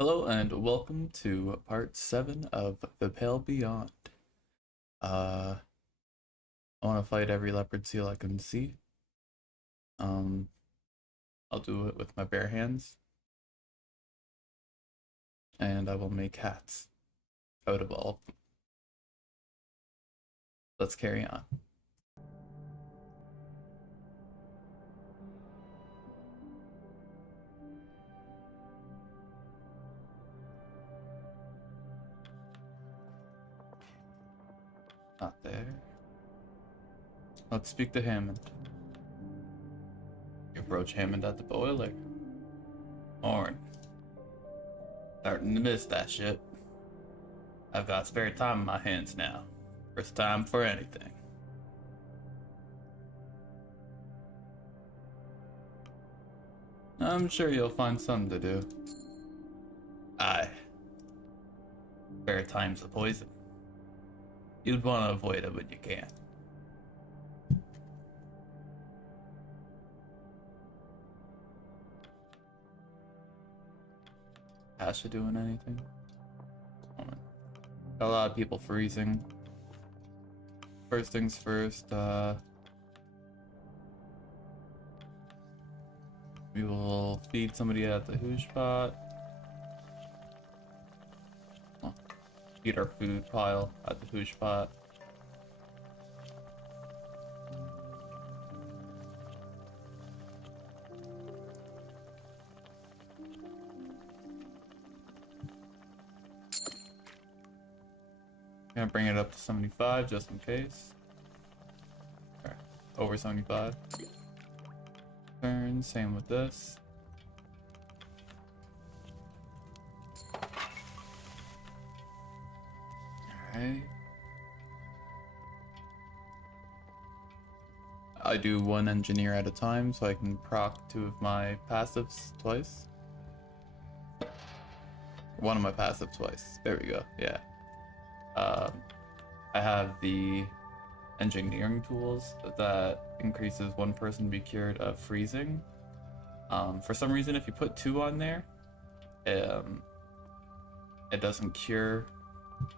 Hello and welcome to part 7 of The Pale Beyond. Uh, I want to fight every leopard seal I can see. Um, I'll do it with my bare hands, and I will make hats out of all of them. Let's carry on. Not there. Let's speak to Hammond. You approach Hammond at the boiler. Horn. Starting to miss that shit. I've got spare time in my hands now. First time for anything. I'm sure you'll find something to do. Aye. Spare time's a poison. You'd want to avoid it when you can. Asha doing anything? Moment. Got a lot of people freezing. First things first, we will feed somebody at the hoosh pot. Oh, feed our food pile at the hoosh pot. Gonna bring it up to 75 just in case. Alright, over 75. Turn, same with this. Alright. I do one engineer at a time so I can proc 2 of my passives twice. One of my passives twice. There we go, yeah. I have the engineering tools that increases one person to be cured of freezing. For some reason, if you put 2 on there, it doesn't cure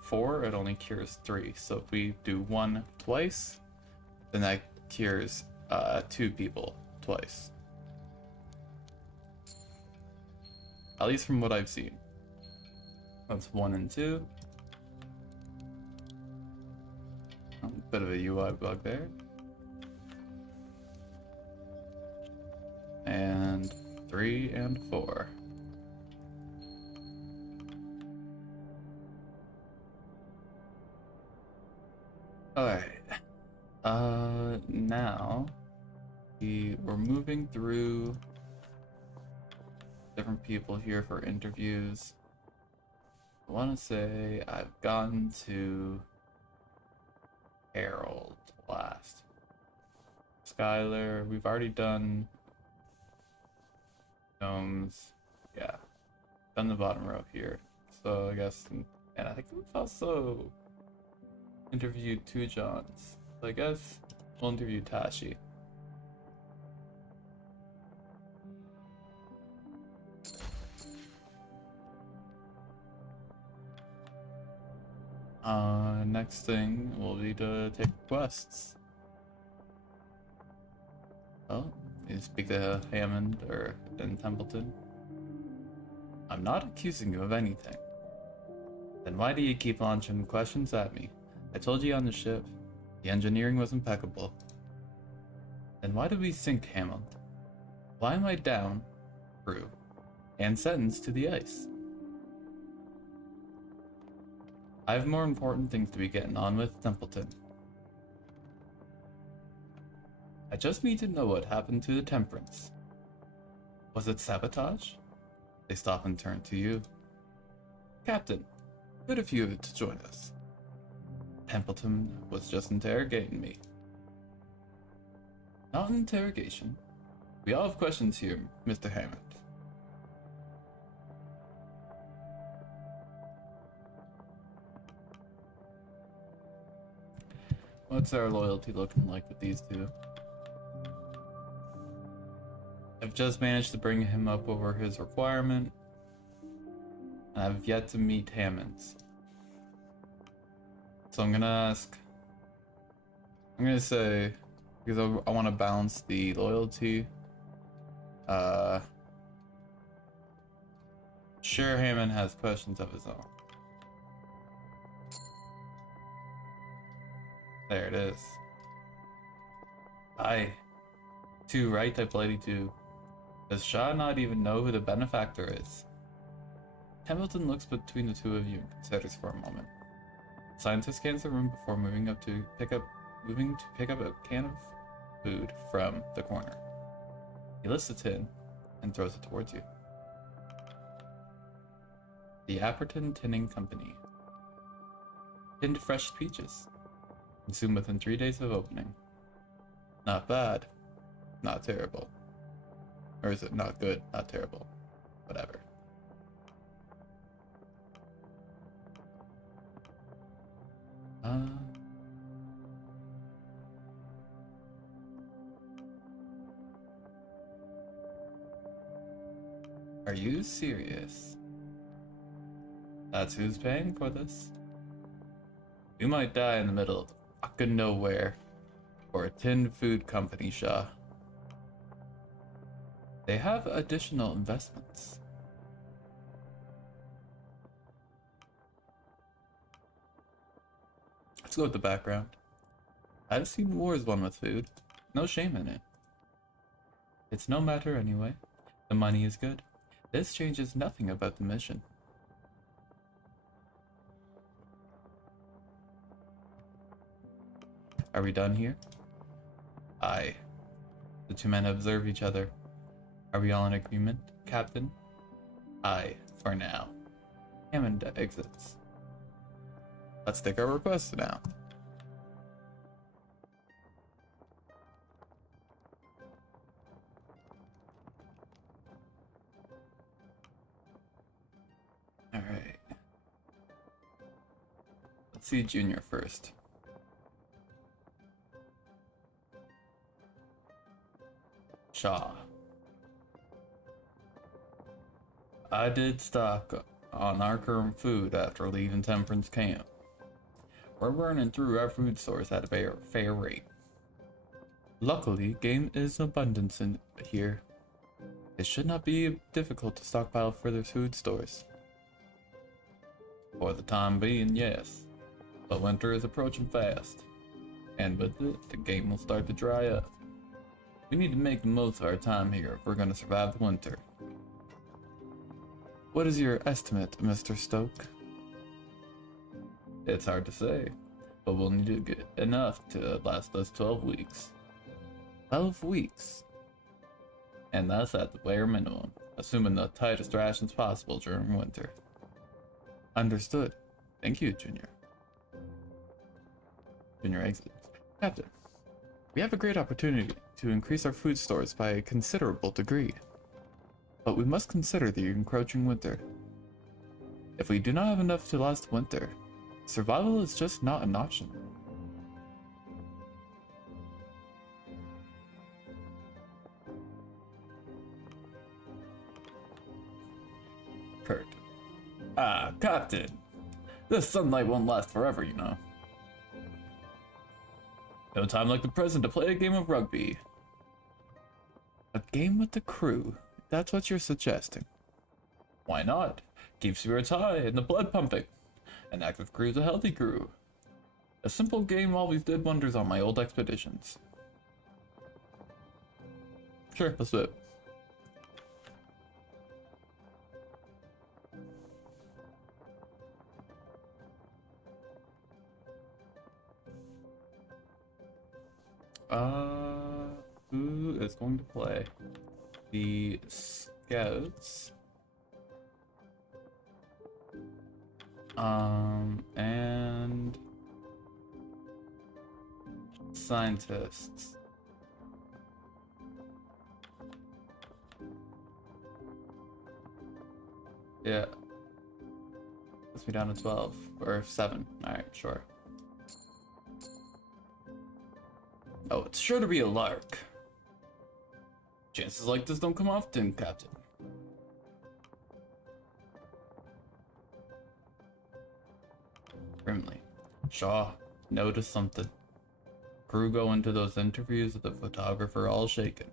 4, it only cures 3. So if we do 1 twice, then that cures 2 people twice. At least from what I've seen. That's 1 and 2. Bit of a UI bug there. And 3 and 4. Alright. Now we're moving through different people here for interviews. I want to say I've gotten to Harold last. Skylar, we've already done Gnomes. Yeah, done the bottom row here. So I guess, and I think we've also interviewed 2 Johns. So I guess we'll interview Tashi. Next thing will be to take quests. Oh, you speak to Hammond or in Templeton. I'm not accusing you of anything. Then why do you keep launching questions at me? I told you on the ship, the engineering was impeccable. Then why did we sink, Hammond? Why am I down, crew, and sentenced to the ice? I have more important things to be getting on with, Templeton. I just need to know what happened to the Temperance. Was it sabotage? They stop and turn to you. Captain, good of you to join us. Templeton was just interrogating me. Not an interrogation. We all have questions here, Mr. Hammond. What's our loyalty looking like with these 2? I've just managed to bring him up over his requirement. and I've yet to meet Hammonds. So I'm gonna say, because I want to balance the loyalty. Sure, Hammond has questions of his own. There it is. Aye. Too right, I bloody do. Does Shaw not even know who the benefactor is? Templeton looks between the two of you and considers for a moment. The scientist scans the room before moving to pick up a can of food from the corner. He lifts the tin and throws it towards you. The Apperton Tinning Company. Tinned fresh peaches. Consumed within 3 days of opening. Not bad, not terrible. Or is it not good, not terrible? Whatever. Are you serious? That's who's paying for this? You might die in the middle of fucking nowhere for a tinned food company, Shaw. They have additional investments. Let's go with the background. I've seen wars won with food. No shame in it. It's no matter anyway. The money is good. This changes nothing about the mission. Are we done here? Aye. The two men observe each other. Are we all in agreement, Captain? Aye, for now. Hammond exits. Let's take our request now. Alright. Let's see Junior first. Shaw. I did stock on our current food after leaving Temperance Camp. We're burning through our food stores at a fair rate. Luckily, game is in abundance here. It should not be difficult to stockpile further food stores. For the time being, yes. But winter is approaching fast. And with it, the game will start to dry up. We need to make the most of our time here if we're going to survive the winter. What is your estimate, Mr. Stoke? It's hard to say, but we'll need to get enough to last us 12 weeks. 12 weeks? And that's at the bare minimum, assuming the tightest rations possible during winter. Understood. Thank you, Junior. Junior exits. Captain, we have a great opportunity to increase our food stores by a considerable degree. But we must consider the encroaching winter. If we do not have enough to last winter, survival is just not an option. Kurt. Ah, Captain. This sunlight won't last forever, you know. No time like the present to play a game of rugby. A game with the crew? That's what you're suggesting. Why not? Keeps spirits high and the blood pumping. An active crew is a healthy crew. A simple game always did wonders on my old expeditions. Sure, let's do it. Who is going to play? The scouts. And scientists. Yeah. Puts me down to 12 or 7. Alright, sure. Oh, it's sure to be a lark. Chances like this don't come often, Captain. grimly. Shaw noticed something. Crew go into those interviews with the photographer all shaken,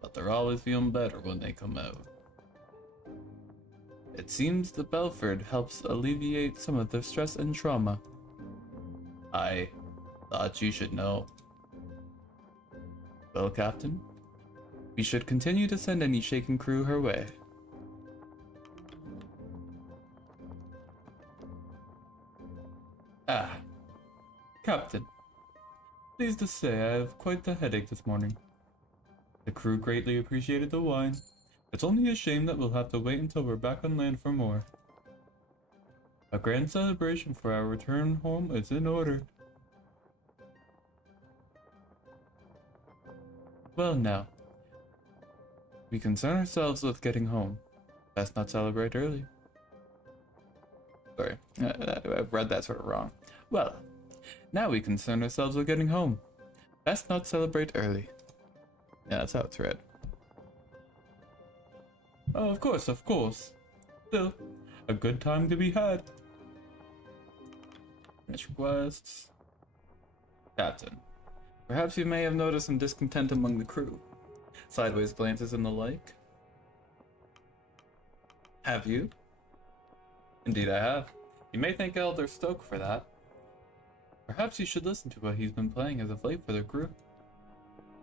but they're always feeling better when they come out. It seems the Belford helps alleviate some of their stress and trauma. I thought you should know. Well, Captain, we should continue to send any shaken crew her way. Ah, Captain. Pleased to say I have quite the headache this morning. The crew greatly appreciated the wine. It's only a shame that we'll have to wait until we're back on land for more. A grand celebration for our return home is in order. Well now, we concern ourselves with getting home. Best not celebrate early. Sorry, I read that sort of wrong. Well, now we concern ourselves with getting home. Best not celebrate early. Yeah, that's how it's read. Oh, of course, of course. Still, a good time to be had. Finish requests. Captain, perhaps you may have noticed some discontent among the crew. Sideways glances and the like. Have you? Indeed I have. You may thank Elder Stoke for that. Perhaps you should listen to what he's been playing as of late for the crew.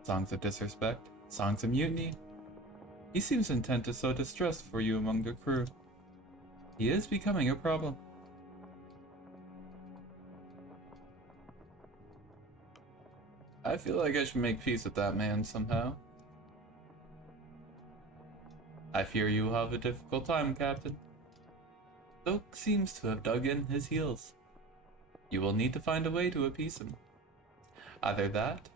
Songs of disrespect, songs of mutiny. He seems intent to sow distress for you among the crew. He is becoming a problem. I feel like I should make peace with that man somehow. I fear you will have a difficult time, Captain. Stoke seems to have dug in his heels. You will need to find a way to appease him. Either that,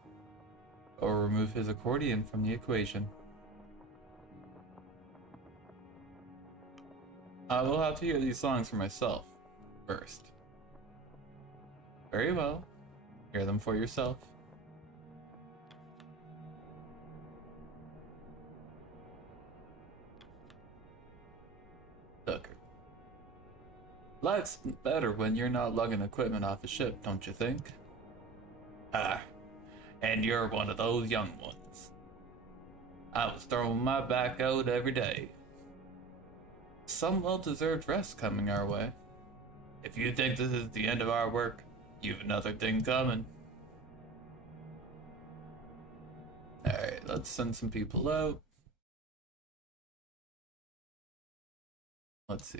or remove his accordion from the equation. I will have to hear these songs for myself, first. Very well. Hear them for yourself. Tucker. Life's better when you're not lugging equipment off a ship, don't you think? Ah, and you're one of those young ones. I was throwing my back out every day. Some well-deserved rest coming our way. If you think this is the end of our work, you've another thing coming. Alright, let's send some people out. Let's see.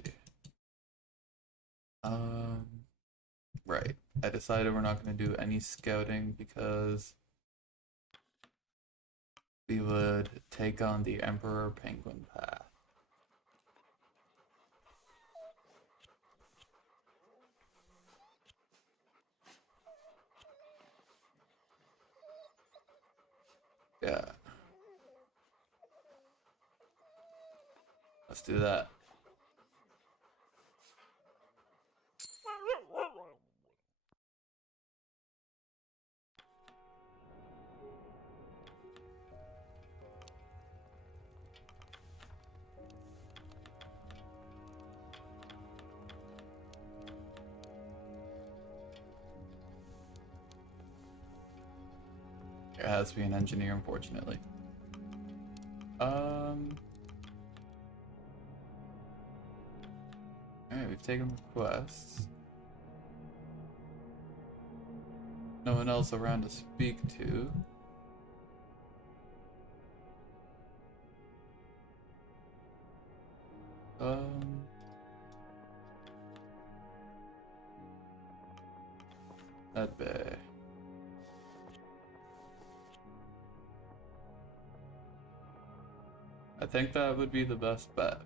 Right. I decided we're not going to do any scouting because we would take on the Emperor Penguin path. Yeah. Let's do that. It has to be an engineer, unfortunately. Alright, we've taken requests. No one else around to speak to. That bay. I think that would be the best bet.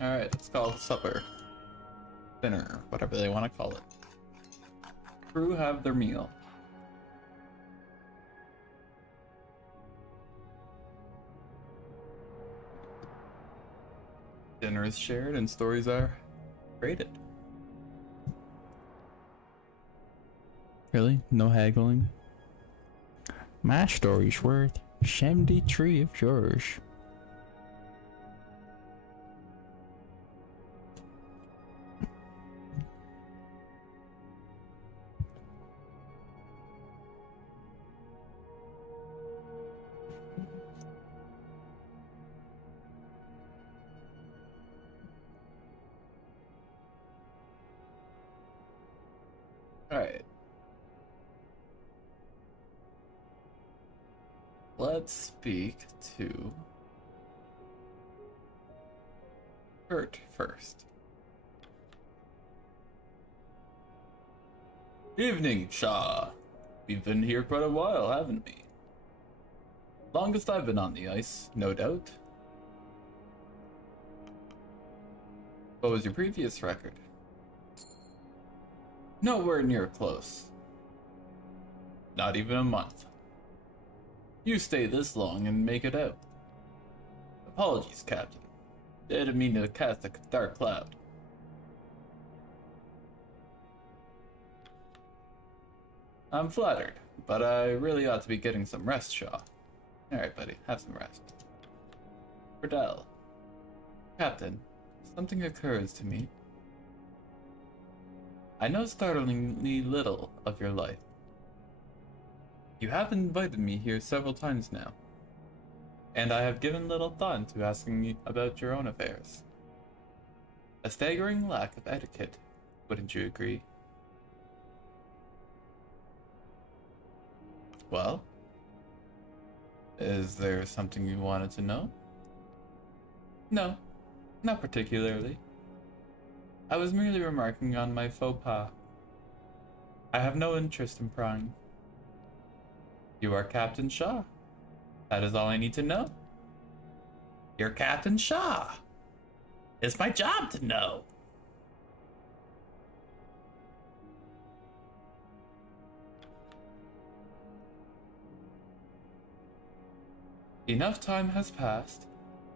Alright, let's call it supper. Dinner, whatever they want to call it. Crew have their meal. Dinner is shared and stories are created. Really? No haggling? My story's worth 73 of yours. Alright. Let's speak to Kurt first. Evening, Shaw. We've been here quite a while, haven't we? Longest I've been on the ice, no doubt. What was your previous record? Nowhere near close. Not even a month. You stay this long and make it out. Apologies, Captain. Didn't mean to cast a dark cloud. I'm flattered, but I really ought to be getting some rest, Shaw. Alright, buddy, have some rest. Cordell. Captain, something occurs to me. I know startlingly little of your life. You have invited me here several times now, and I have given little thought to asking you about your own affairs. A staggering lack of etiquette, wouldn't you agree? Well, is there something you wanted to know? No, not particularly. I was merely remarking on my faux pas. I have no interest in prying. You are Captain Shaw. That is all I need to know. You're Captain Shaw. It's my job to know. Enough time has passed.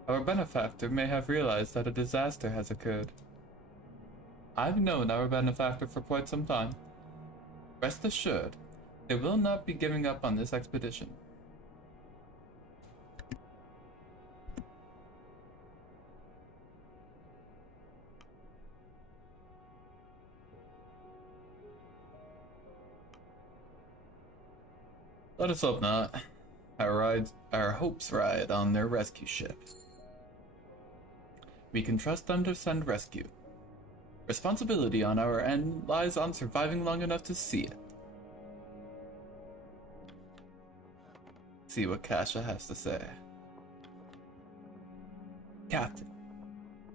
Our benefactor may have realized that a disaster has occurred. I've known our benefactor for quite some time. Rest assured, they will not be giving up on this expedition. Let us hope not. Our hopes ride on their rescue ship. We can trust them to send rescue. Responsibility on our end lies on surviving long enough to see it. See what Kasha has to say. Captain,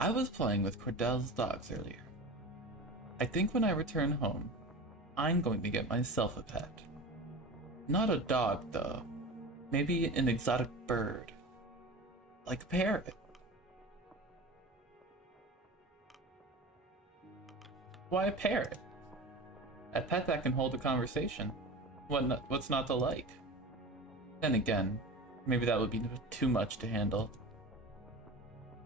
I was playing with Cordell's dogs earlier. I think when I return home, I'm going to get myself a pet. Not a dog, though. Maybe an exotic bird. Like a parrot. Why a parrot? A pet that can hold a conversation. What's not to like? Then again, maybe that would be too much to handle.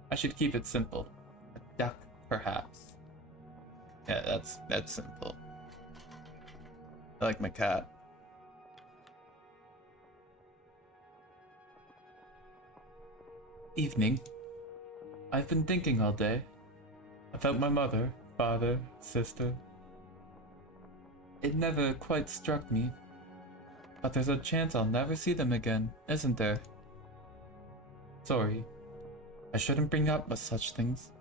I should keep it simple. A duck, perhaps. Yeah, that's simple. I like my cat. Evening. I've been thinking all day about my mother, father, sister. It never quite struck me, but there's a chance I'll never see them again, isn't there? Sorry, I shouldn't bring up such things.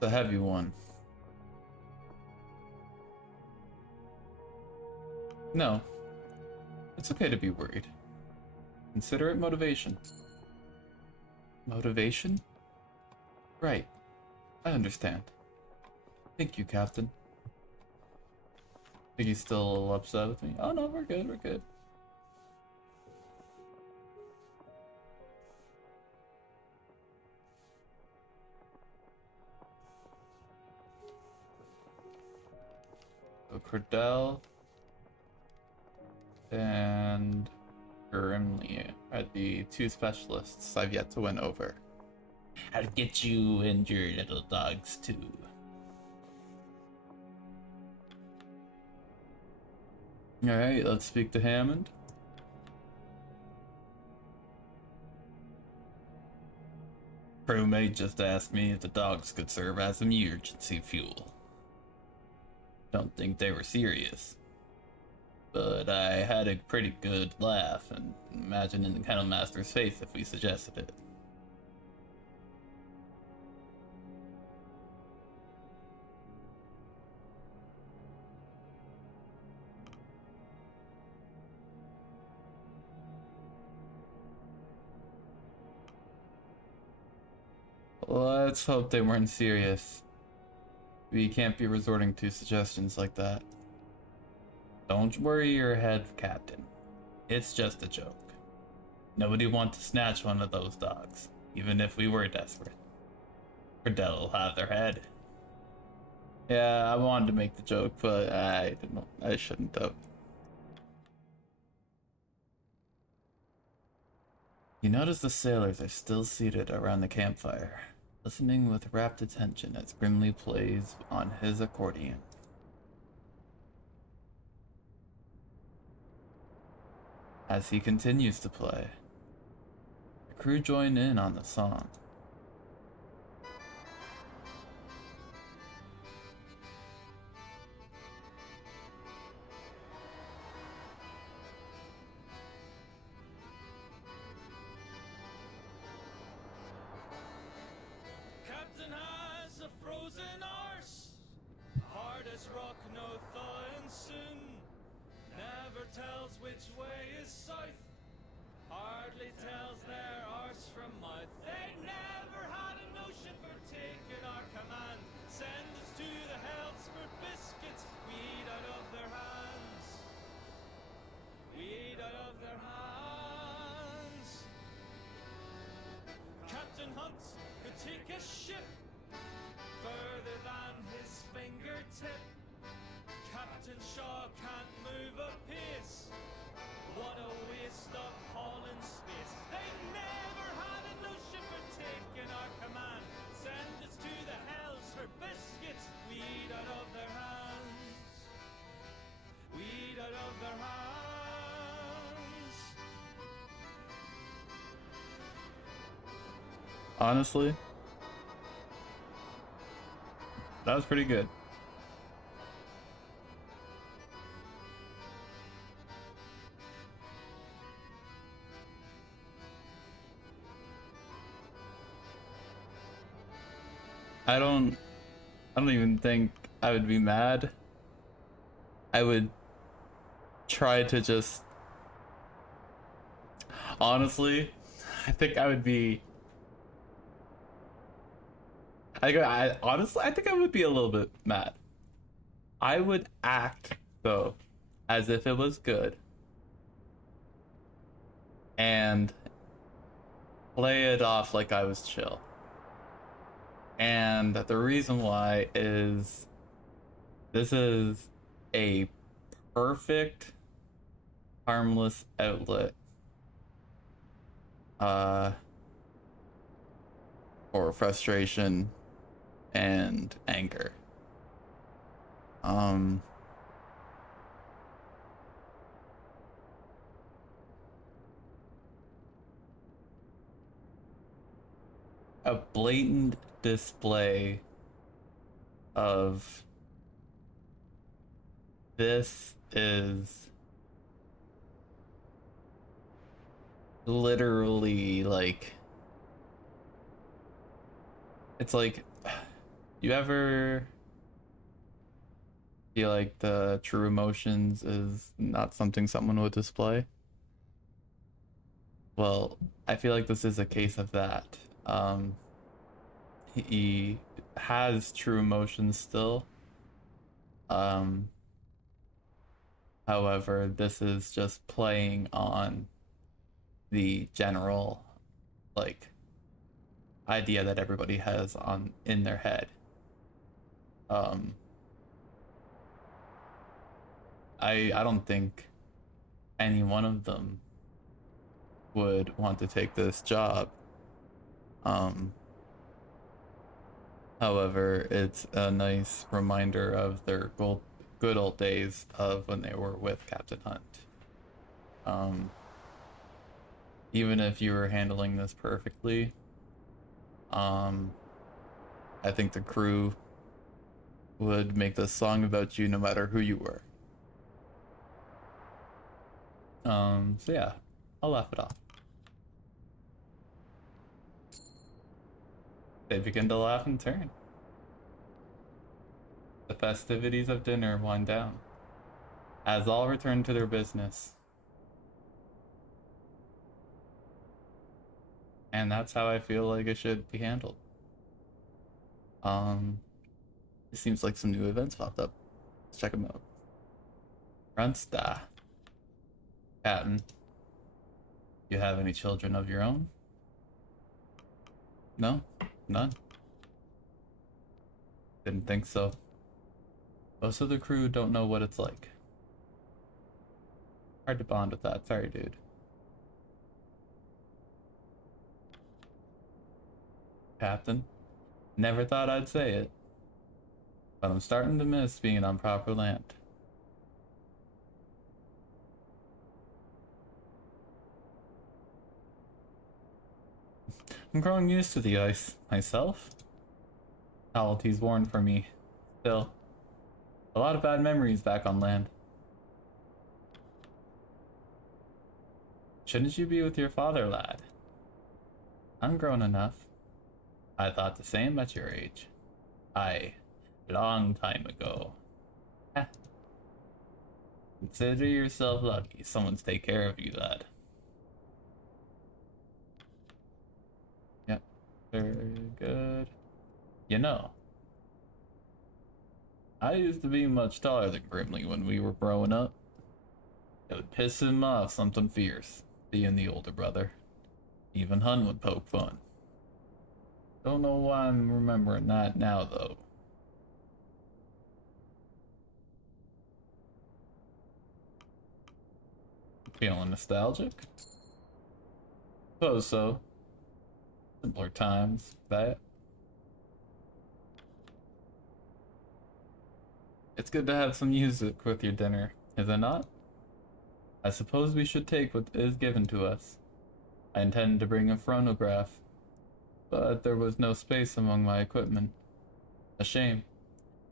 The heavy one. No, it's okay to be worried. Consider it motivation. Motivation? Right, I understand. Thank you, Captain. Think he's still a little upset with me? Oh no, we're good, we're good. Cordell and Grimly are the two specialists I've yet to win over. I'll get you and your little dogs too. Alright, let's speak to Hammond. Crewmate just asked me if the dogs could serve as emergency fuel. Don't think they were serious, but I had a pretty good laugh and imagine in the Kennel Master's face if we suggested it. Let's hope they weren't serious. We can't be resorting to suggestions like that. Don't worry your head, Captain. It's just a joke. Nobody wants to snatch one of those dogs, even if we were desperate. Cordell will have their head. Yeah, I wanted to make the joke, but I didn't. I shouldn't have. You notice the sailors are still seated around the campfire, listening with rapt attention as Grimly plays on his accordion. As he continues to play, the crew join in on the song. Captain has a frozen arse, hard as rock, no thawing soon. Never tells which way is south, hardly tells their arse from mouth. They never had a notion for taking our command. Send us to the hells for biscuits, we eat out of their hands. We eat out of their hands. Captain Hunts could take a ship further than his fingertip. Captain Shaw can't move a pace. What a waste of hauling space. They never had a notion for taking our command. Send us to the hells for biscuits, we eat out of their hands. We eat out of their hands. Honestly, that was pretty good. I don't even think I would be mad. I would try to just honestly, I think I would be I think I would be a little bit mad. I would act though as if it was good and play it off like I was chill. And the reason why is this is a perfect harmless outlet for frustration and anger. A blatant display of this is literally like it's like you ever feel like the true emotions is not something someone would display? Well, I feel like this is a case of that. He has true emotions still. However, this is just playing on the general like idea that everybody has on in their head. I don't think any one of them would want to take this job. Um, However, it's a nice reminder of their good old days of when they were with Captain Hunt. Um, Even if you were handling this perfectly, um, I think the crew would make this song about you no matter who you were. So yeah, I'll laugh it off. They begin to laugh in turn. The festivities of dinner wind down, as all return to their business. And that's how I feel like it should be handled. Um, it seems like some new events popped up. Let's check them out. Runsta. Captain, you have any children of your own? No? None? Didn't think so. Most of the crew don't know what it's like. Hard to bond with that. Sorry, dude. Captain, never thought I'd say it, but I'm starting to miss being on proper land. I'm growing used to the ice myself. Novelty's worn for me. Still, a lot of bad memories back on land. Shouldn't you be with your father, lad? I'm grown enough. I thought the same at your age. Aye, long time ago. Heh. Consider yourself lucky someone's take care of you, lad. Yep, very good. You know, I used to be much taller than Grimly when we were growing up. It would piss him off something fierce, being the older brother. Even Hun would poke fun. Don't know why I'm remembering that now, though. Feeling nostalgic? Suppose so. Simpler times, that. It's good to have some music with your dinner, is it not? I suppose we should take what is given to us. I intended to bring a phonograph, but there was no space among my equipment. A shame,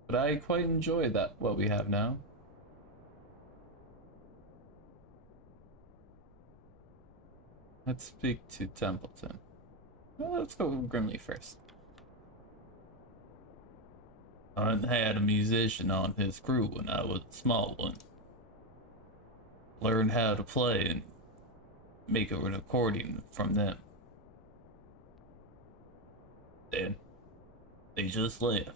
but I quite enjoy that what we have now. Let's speak to Templeton. Well, let's go with Grimly first. Hunt had a musician on his crew when I was a small one. Learned how to play and make a recording from them. Then they just left.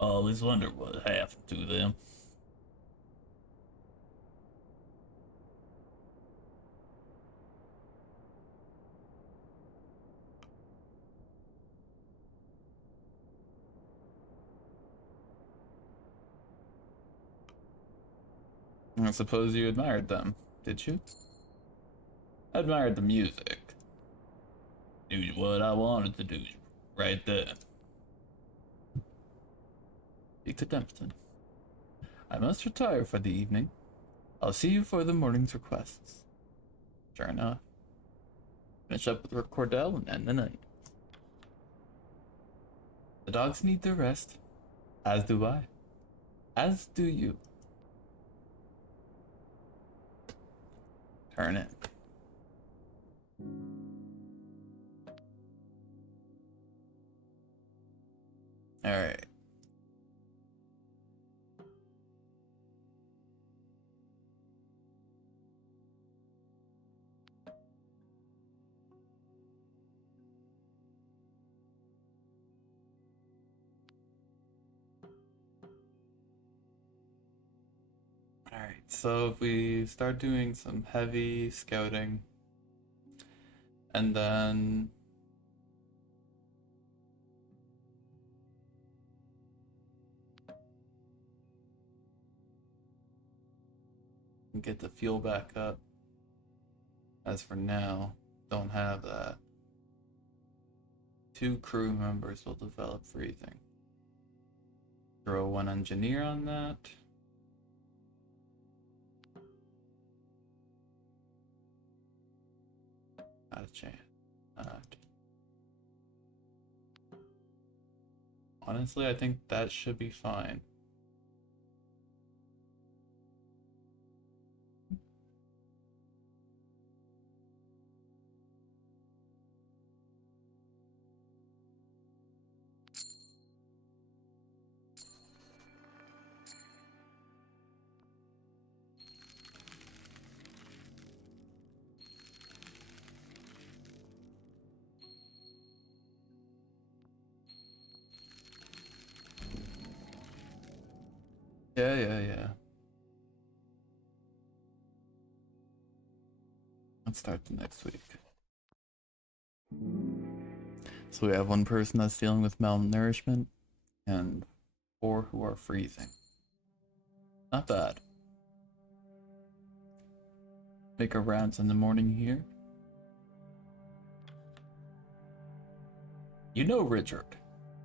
Always wondered what happened to them. I suppose you admired them, did you? Admired the music. Knew what I wanted to do right there. Speak to Templeton. I must retire for the evening. I'll see you for the morning's requests. Sure enough. Finish up with Cordell and end the night. The dogs need their rest. As do I. As do you. Turn it. Alright. Alright, so if we start doing some heavy scouting, and then and get the fuel back up. As for now, don't have that. 2 crew members will develop freezing. Throw 1 engineer on that. Not a chance. Not. Honestly, I think that should be fine. Yeah. Let's start the next week. So we have 1 person that's dealing with malnourishment and 4 who are freezing. Not bad. Make our rounds in the morning here. You know, Richard,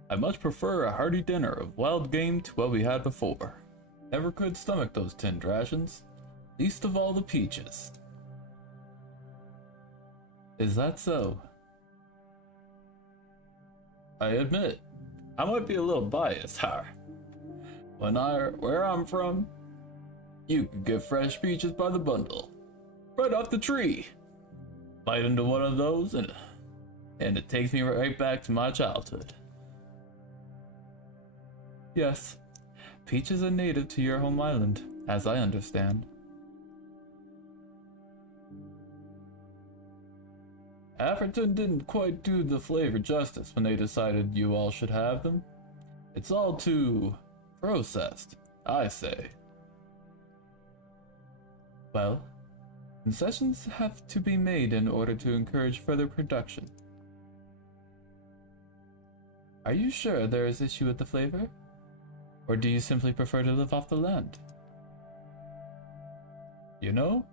I much prefer a hearty dinner of wild game to what we had before. Never could stomach those tinned rations, least of all the peaches. Is that so? I admit, I might be a little biased, huh? Where I'm from, you can get fresh peaches by the bundle, right off the tree. Bite into one of those and it takes me right back to my childhood. Yes, peach is a native to your home island, as I understand. Atherton didn't quite do the flavor justice when they decided you all should have them. It's all too processed, I say. Well, concessions have to be made in order to encourage further production. Are you sure there is issue with the flavor? Or do you simply prefer to live off the land? You know,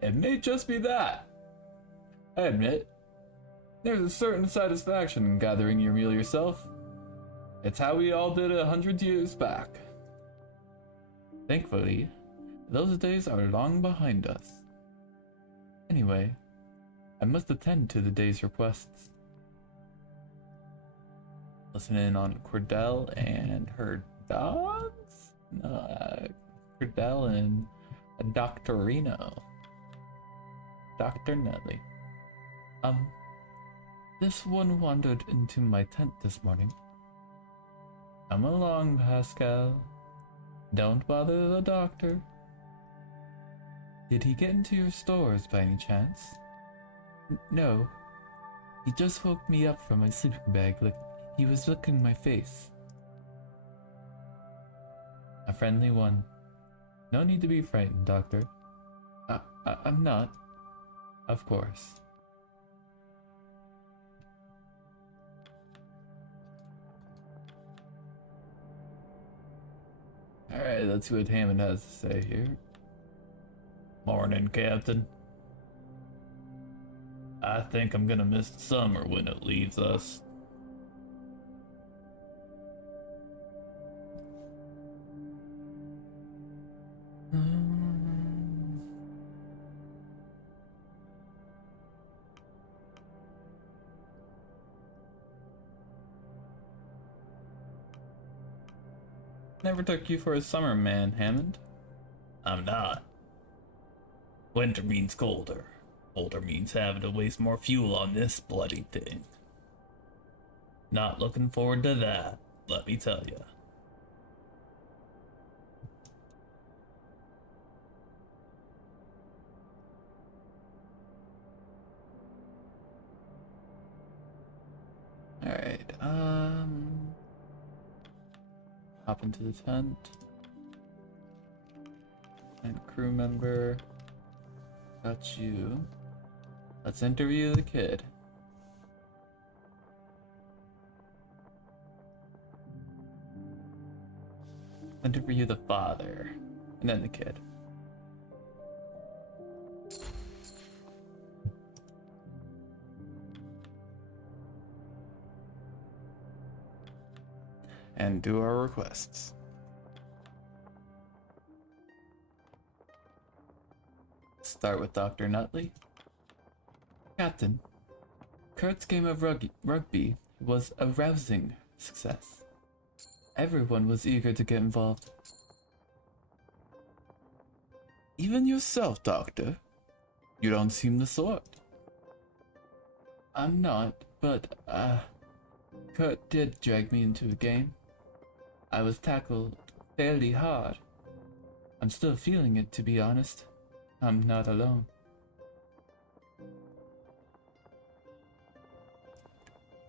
it may just be that. I admit, there's a certain satisfaction in gathering your meal yourself. It's how we all did 100 years back. Thankfully, those days are long behind us. Anyway, I must attend to the day's requests. Listen in on Cordell and her dogs? No, Cordell and Doctorino. Dr. Nelly. This one wandered into my tent this morning. Come along, Pascal. Don't bother the doctor. Did he get into your stores by any chance? No. He just woke me up from my sleeping bag like he was licking my face. A friendly one. No need to be frightened, Doctor. I'm not. Of course. Alright, let's see what Hammond has to say here. Morning, Captain. I think I'm gonna miss the summer when it leaves us. Never took you for a summer man, Hammond. I'm not. Winter means colder. Colder means having to waste more fuel on this bloody thing. Not looking forward to that, let me tell you. Alright, hop into the tent. And crew member. Got you. Let's interview the kid. Interview the father. And then the kid. and do our requests. Start with Dr. Nutley. Captain, Kurt's game of rugby was a rousing success. Everyone was eager to get involved. Even yourself, Doctor. You don't seem the sort. I'm not, but, Kurt did drag me into a game. I was tackled fairly hard. I'm still feeling it, to be honest. I'm not alone.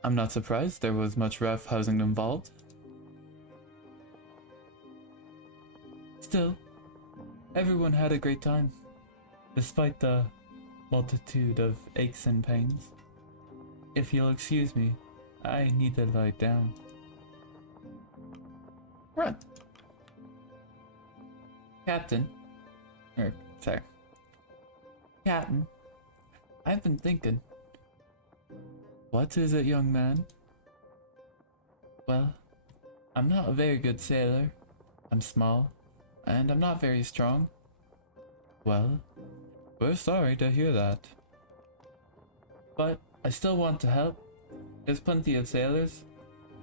I'm not surprised there was much rough housing involved. Still, everyone had a great time, despite the multitude of aches and pains. If you'll excuse me, I need to lie down. Run! Captain. Captain, I've been thinking. What is it, young man? Well, I'm not a very good sailor. I'm small, and I'm not very strong. Well, we're sorry to hear that. But I still want to help. There's plenty of sailors,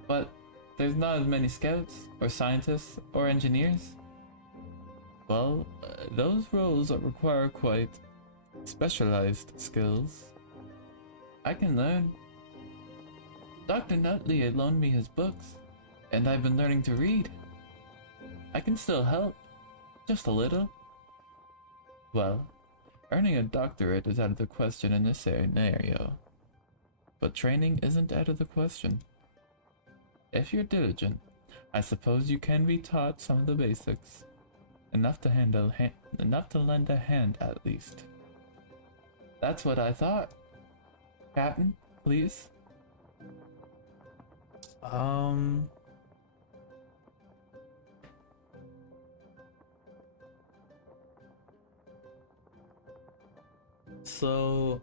but there's not as many scouts, or scientists, or engineers. Well, those roles require quite specialized skills. I can learn. Dr. Nutley had loaned me his books, and I've been learning to read. I can still help, just a little. Well, earning a doctorate is out of the question in this scenario, but training isn't out of the question. If you're diligent, I suppose you can be taught some of the basics, enough to lend a hand at least. That's what I thought. Captain, please. So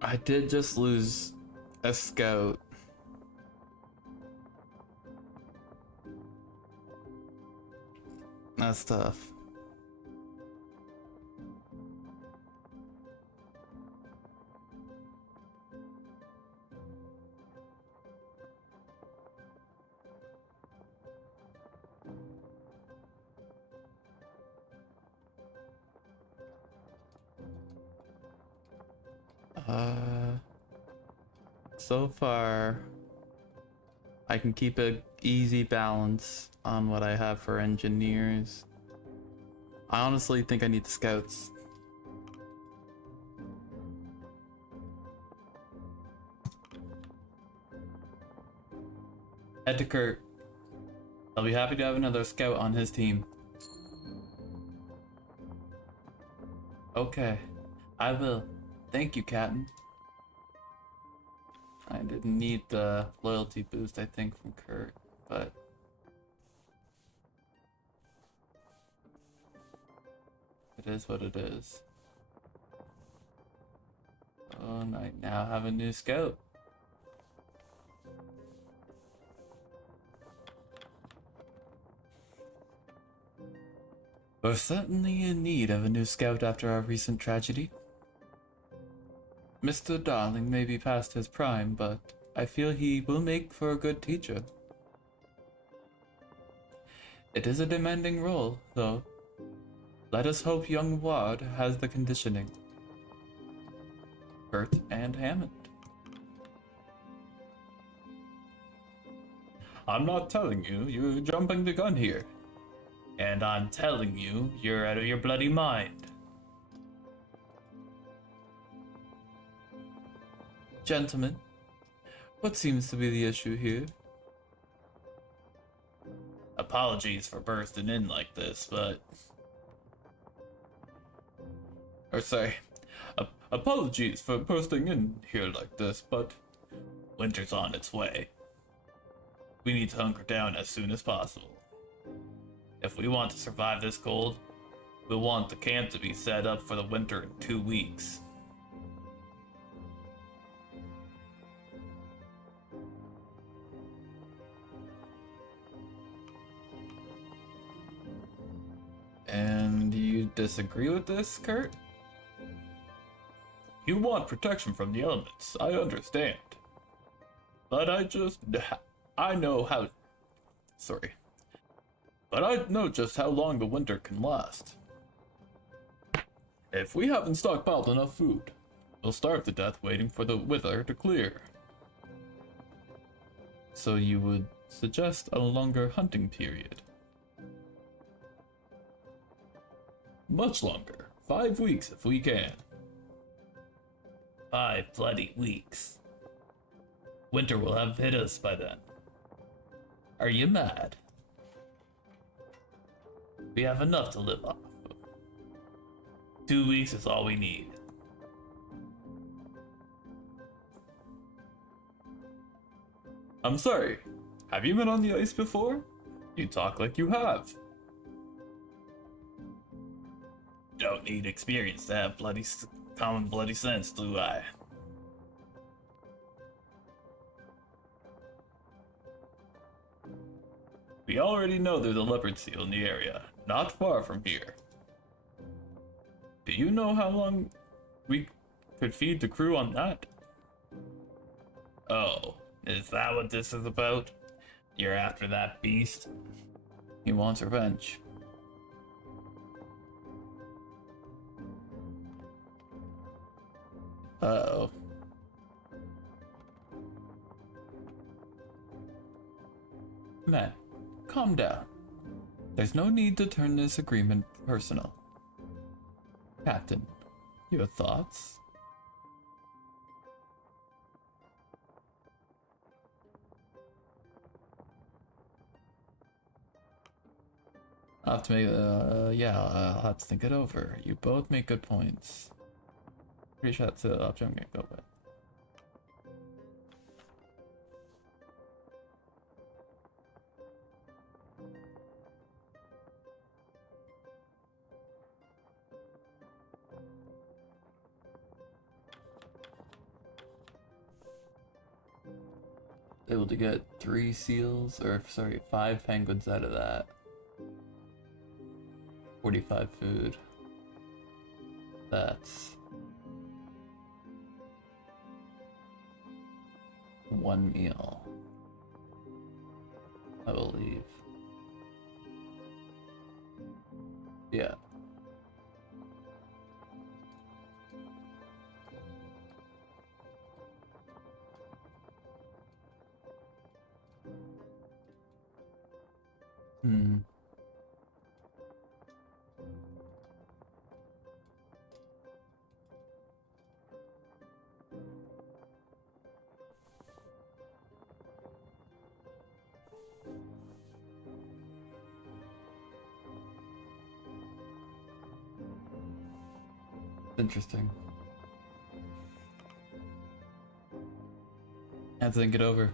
I did just lose a scout. That's tough. So far, I can keep a easy balance on what I have for engineers. I honestly think I need the scouts. Head to Kurt. I'll be happy to have another scout on his team. Okay, I will. Thank you, Captain. I didn't need the loyalty boost, I think, from Kurt, but it is what it is. Oh, and I now have a new scout. We're certainly in need of a new scout after our recent tragedy. Mr. Darling may be past his prime, but I feel he will make for a good teacher. It is a demanding role, though. Let us hope young Ward has the conditioning. Bert and Hammond. I'm not telling you, you're jumping the gun here. And I'm telling you, you're out of your bloody mind. Gentlemen, what seems to be the issue here? Apologies for bursting in like this, but... apologies for bursting in here like this, but... winter's on its way. We need to hunker down as soon as possible. If we want to survive this cold, We'll want the camp to be set up for the winter in 2 weeks. And you disagree with this, Kurt? You want protection from the elements, I understand. But I know how, sorry. But I know just how long the winter can last. If we haven't stockpiled enough food, we'll starve to death waiting for the weather to clear. So you would suggest a longer hunting period? Much longer. 5 weeks if we can. 5 bloody weeks. Winter will have hit us by then. Are you mad? We have enough to live off of. 2 weeks is all we need. I'm sorry, have you been on the ice before? You talk like you have. Don't need experience to have common bloody sense, do I? We already know there's a leopard seal in the area, not far from here. Do you know how long we could feed the crew on that? Oh, is that what this is about? You're after that beast? He wants revenge. Uh-oh. Man, calm down. There's no need to turn this agreement personal. Captain, your thoughts? I'll have to make, I'll have to think it over. You both make good points. Pretty sure that's the option I'm gonna go with. Able to get 3 seals, or sorry, 5 penguins out of that. 45 food. That's 1 meal, I believe. Yeah. Hmm. Interesting. I have to think it over.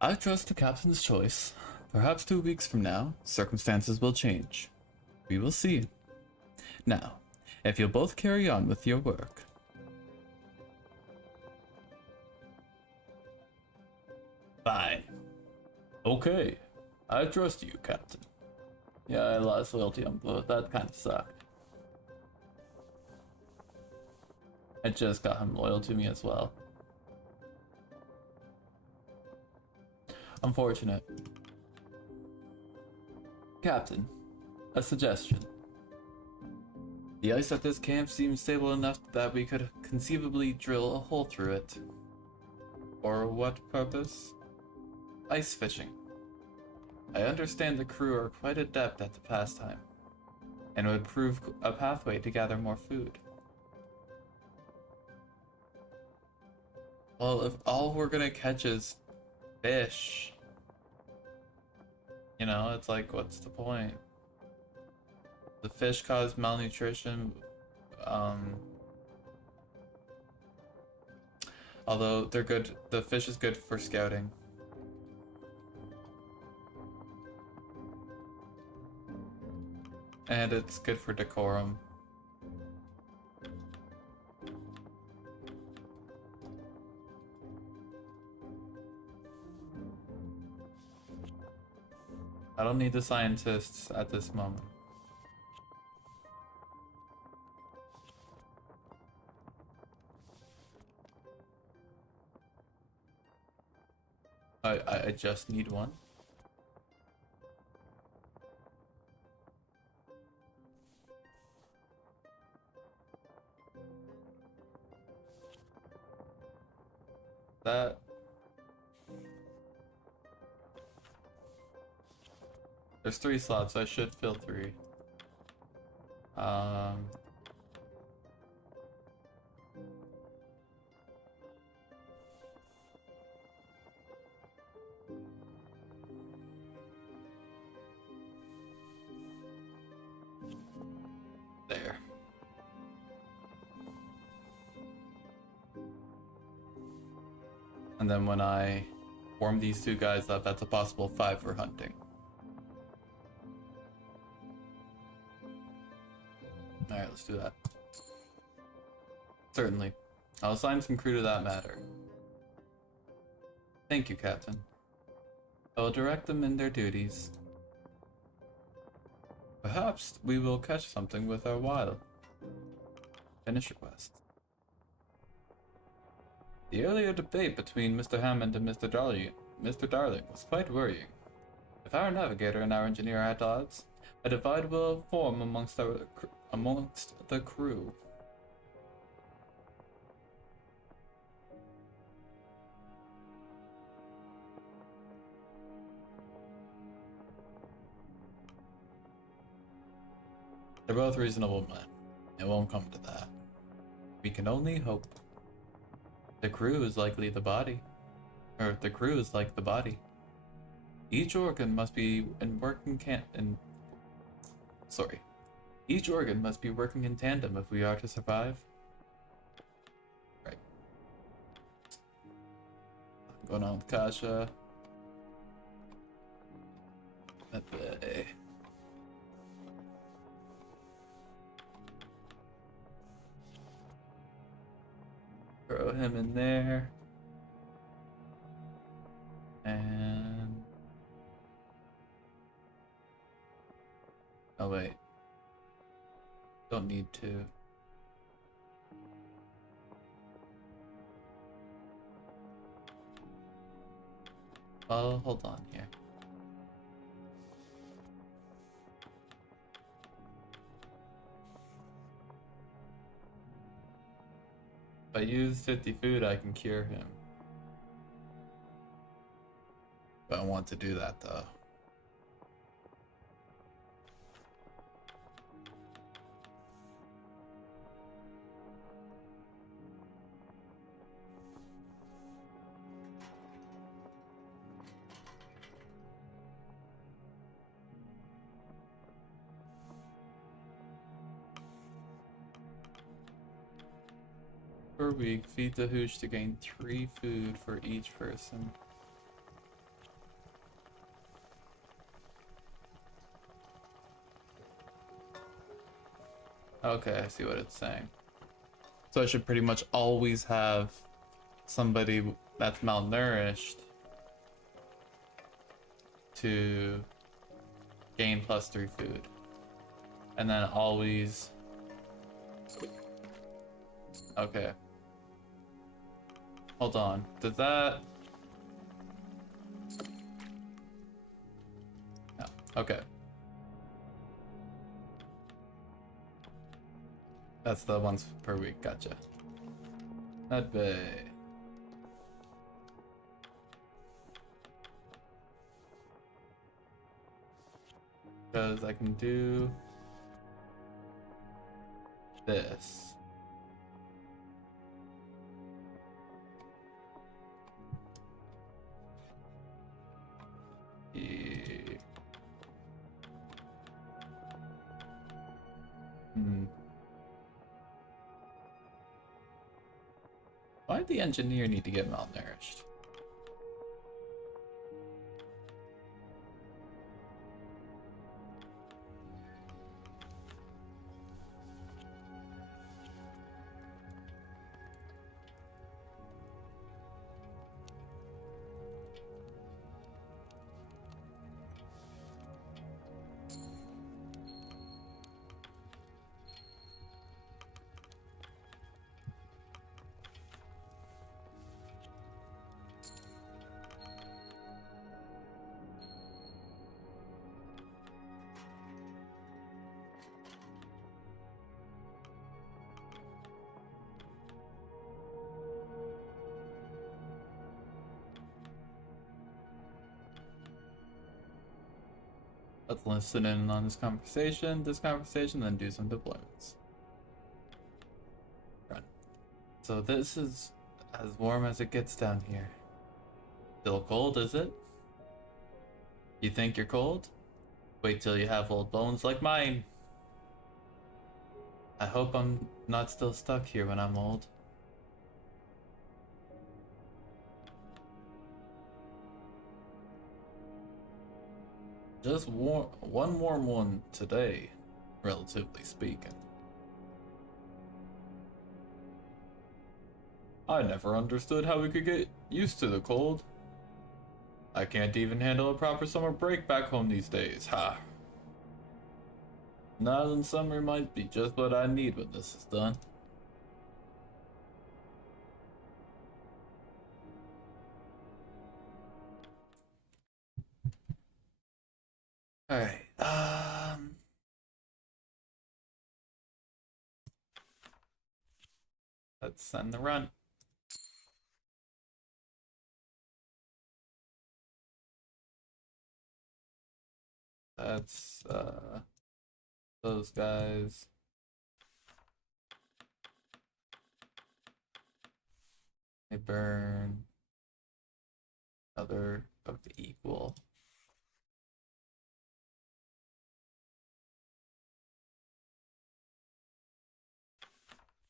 I trust the captain's choice. Perhaps 2 weeks from now, circumstances will change. We will see. Now, if you'll both carry on with your work. Fine. Okay. I trust you, Captain. Yeah, I lost loyalty on both. That kind of sucked. I just got him loyal to me as well. Unfortunate. Captain, a suggestion. The ice at this camp seems stable enough that we could conceivably drill a hole through it. For what purpose? Ice fishing. I understand the crew are quite adept at the pastime, and would prove a pathway to gather more food. Well, if all we're gonna catch is fish, you know, it's like, what's the point? fish cause malnutrition. Although they're good, the fish is good for scouting. And it's good for decorum. I don't need the scientists at this moment. I just need one. That. There's 3 slots, so I should fill 3. There. And then when I warm these 2 guys up, that's a possible 5 for hunting. Alright, let's do that. Certainly. I'll assign some crew to that matter. Thank you, Captain. I will direct them in their duties. Perhaps we will catch something with our while. Finish request. The earlier debate between Mr. Hammond and Mr. Darling was quite worrying. If our navigator and our engineer are at odds, a divide will form amongst the crew. They're both reasonable men. It won't come to that. We can only hope. The crew is likely the body. Or the crew is like the body. Each organ must be Each organ must be working in tandem if we are to survive. Right. Going on with Kasha. Throw him in there. And... oh wait. Don't need to. Oh, hold on here. If I use 50 food, I can cure him. But I want to do that though. Per week, feed the hooch to gain 3 food for each person. Okay, I see what it's saying. So I should pretty much always have somebody that's malnourished to gain +3 food. And then always... okay. Hold on. Does that... no. Okay. That's the once per week. Gotcha. Not bad. Because I can do this. Hmm. Why'd the engineer need to get malnourished? Let's listen in on this conversation, then do some deployments. Run. So this is as warm as it gets down here. Still cold, is it? You think you're cold? Wait till you have old bones like mine. I hope I'm not still stuck here when I'm old. Just one warm one today, relatively speaking. I never understood how we could get used to the cold. I can't even handle a proper summer break back home these days, ha. An island summer might be just what I need when this is done. Alright, let's send the run. That's, those guys. They burn. Other of the equal.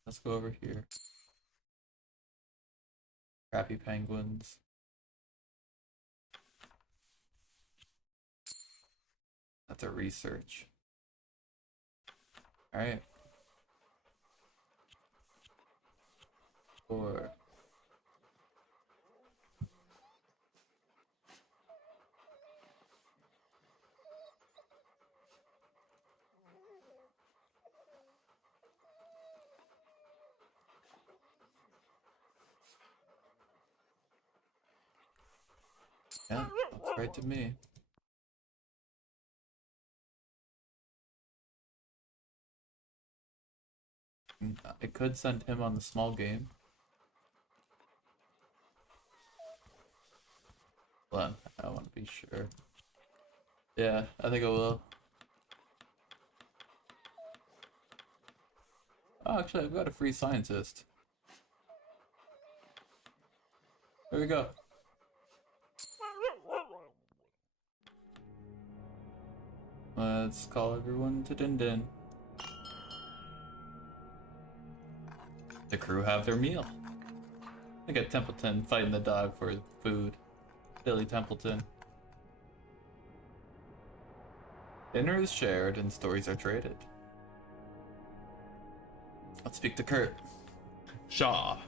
Let's go over here. Crappy penguins. That's a research. Alright. 4. Yeah, looks right to me. I could send him on the small game. Hold on, I want to be sure. Yeah, I think I will. Oh, actually, I've got a free scientist. There we go. Let's call everyone to Din Din. The crew have their meal. I got Templeton fighting the dog for food. Billy Templeton. Dinner is shared and stories are traded. Let's speak to Kurt. Shaw,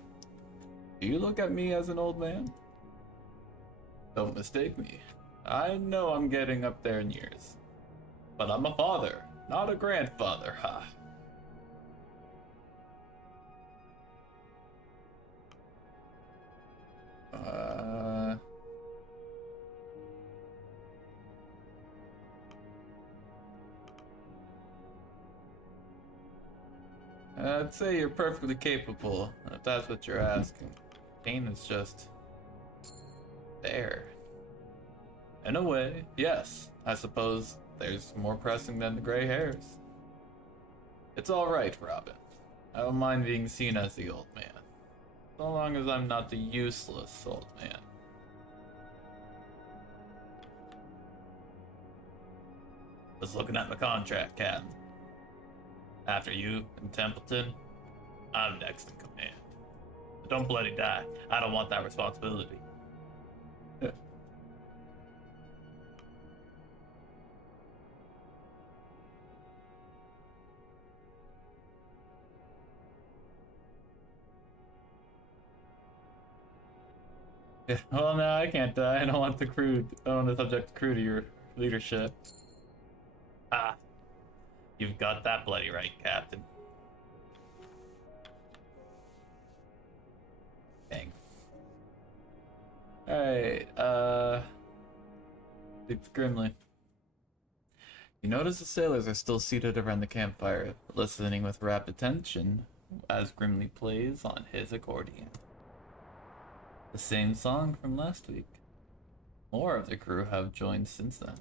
do you look at me as an old man? Don't mistake me. I know I'm getting up there in years. But I'm a father, not a grandfather, ha. I'd say you're perfectly capable, if that's what you're asking. Pain is just there. In a way, yes. I suppose there's more pressing than the gray hairs. It's alright, Robin. I don't mind being seen as the old man. So long as I'm not the useless old man. Just looking at my contract, Captain. After you and Templeton, I'm next in command. But don't bloody die. I don't want that responsibility. Well, no, I can't die. I don't want the crew. I don't want to subject the crew to your leadership. Ah, you've got that bloody right, Captain. Dang. Alright, it's Grimly. You notice the sailors are still seated around the campfire, listening with rapt attention as Grimly plays on his accordion. The same song from last week. More of the crew have joined since then.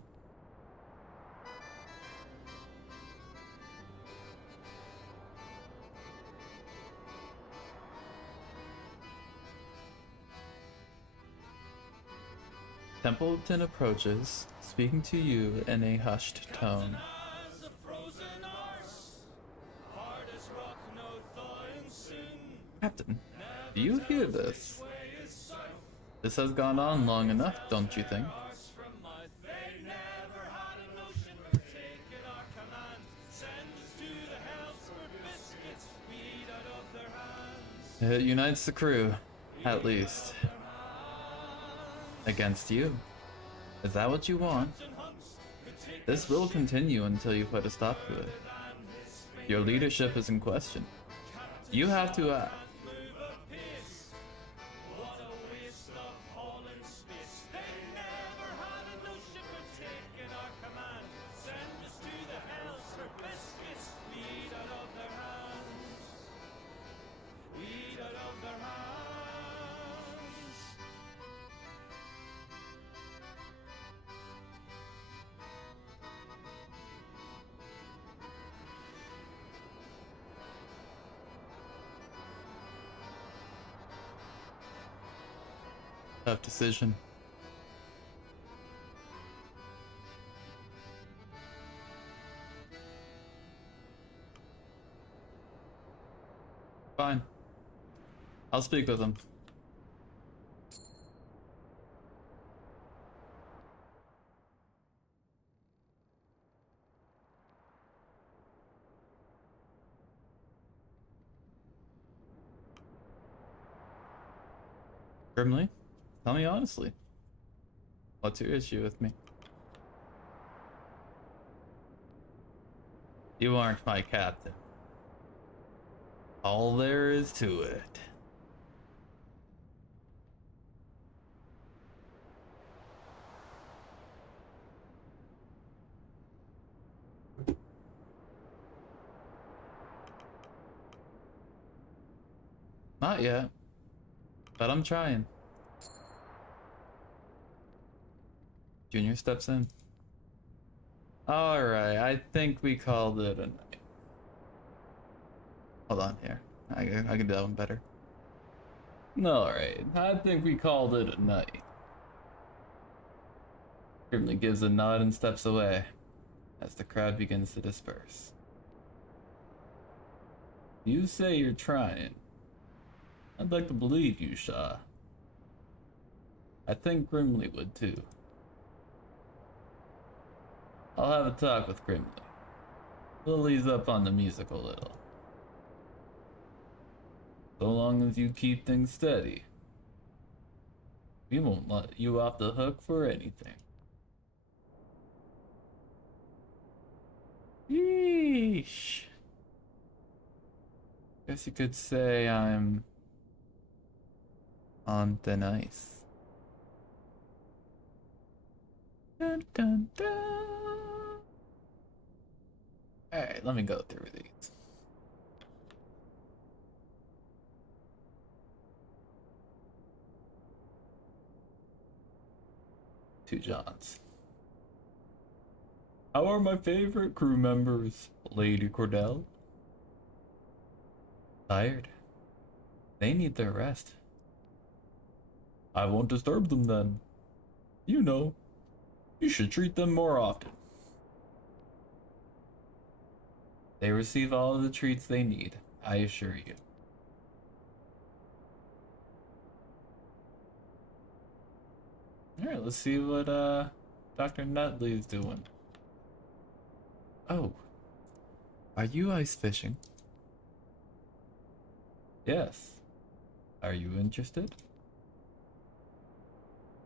Templeton approaches, speaking to you in a hushed tone. Captain, do you hear this? This has gone on long enough, don't you think? It unites the crew, at least. Against you. Is that what you want? This will continue until you put a stop to it. Your leadership is in question. You have to act. Tough decision. Fine. I'll speak with him. Grimly? Tell me honestly. What's your issue with me? You aren't my captain. All there is to it. Not yet, but I'm trying. Junior steps in. Alright, I think we called it a night. Hold on here. I can do that one better. Alright, I think we called it a night. Grimly gives a nod and steps away as the crowd begins to disperse. You say you're trying. I'd like to believe you, Shaw. I think Grimly would too. I'll have a talk with Grimly. We'll ease up on the music a little. So long as you keep things steady, we won't let you off the hook for anything. Yeesh. Guess you could say I'm on thin ice. Dun, dun, dun. Alright, let me go through these. Two Johns. How are my favorite crew members, Lady Cordell? Tired. They need their rest. I won't disturb them then. You know, you should treat them more often. They receive all of the treats they need, I assure you. Alright, let's see what Dr. Nutley's doing. Oh, are you ice fishing? Yes. Are you interested?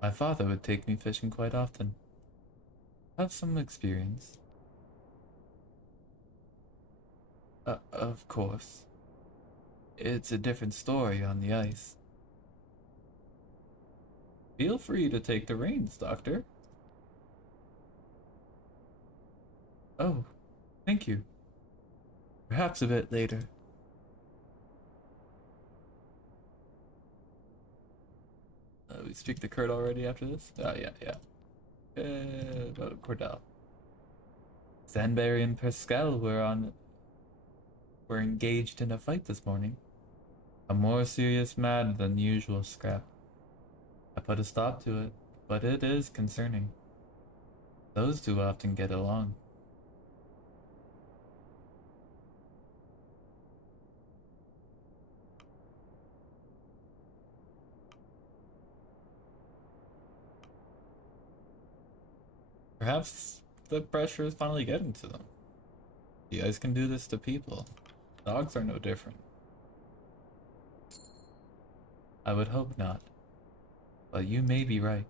My father would take me fishing quite often. Have some experience. Of course. It's a different story on the ice. Feel free to take the reins, Doctor. Oh, thank you. Perhaps a bit later. We speak to Kurt already after this? Oh, yeah. Cordell. Sandberry and Pascal were engaged in a fight this morning. A more serious matter than usual scrap. I put a stop to it, but it is concerning. Those two often get along. Perhaps the pressure is finally getting to them. You guys can do this to people. Dogs are no different. I would hope not. But you may be right.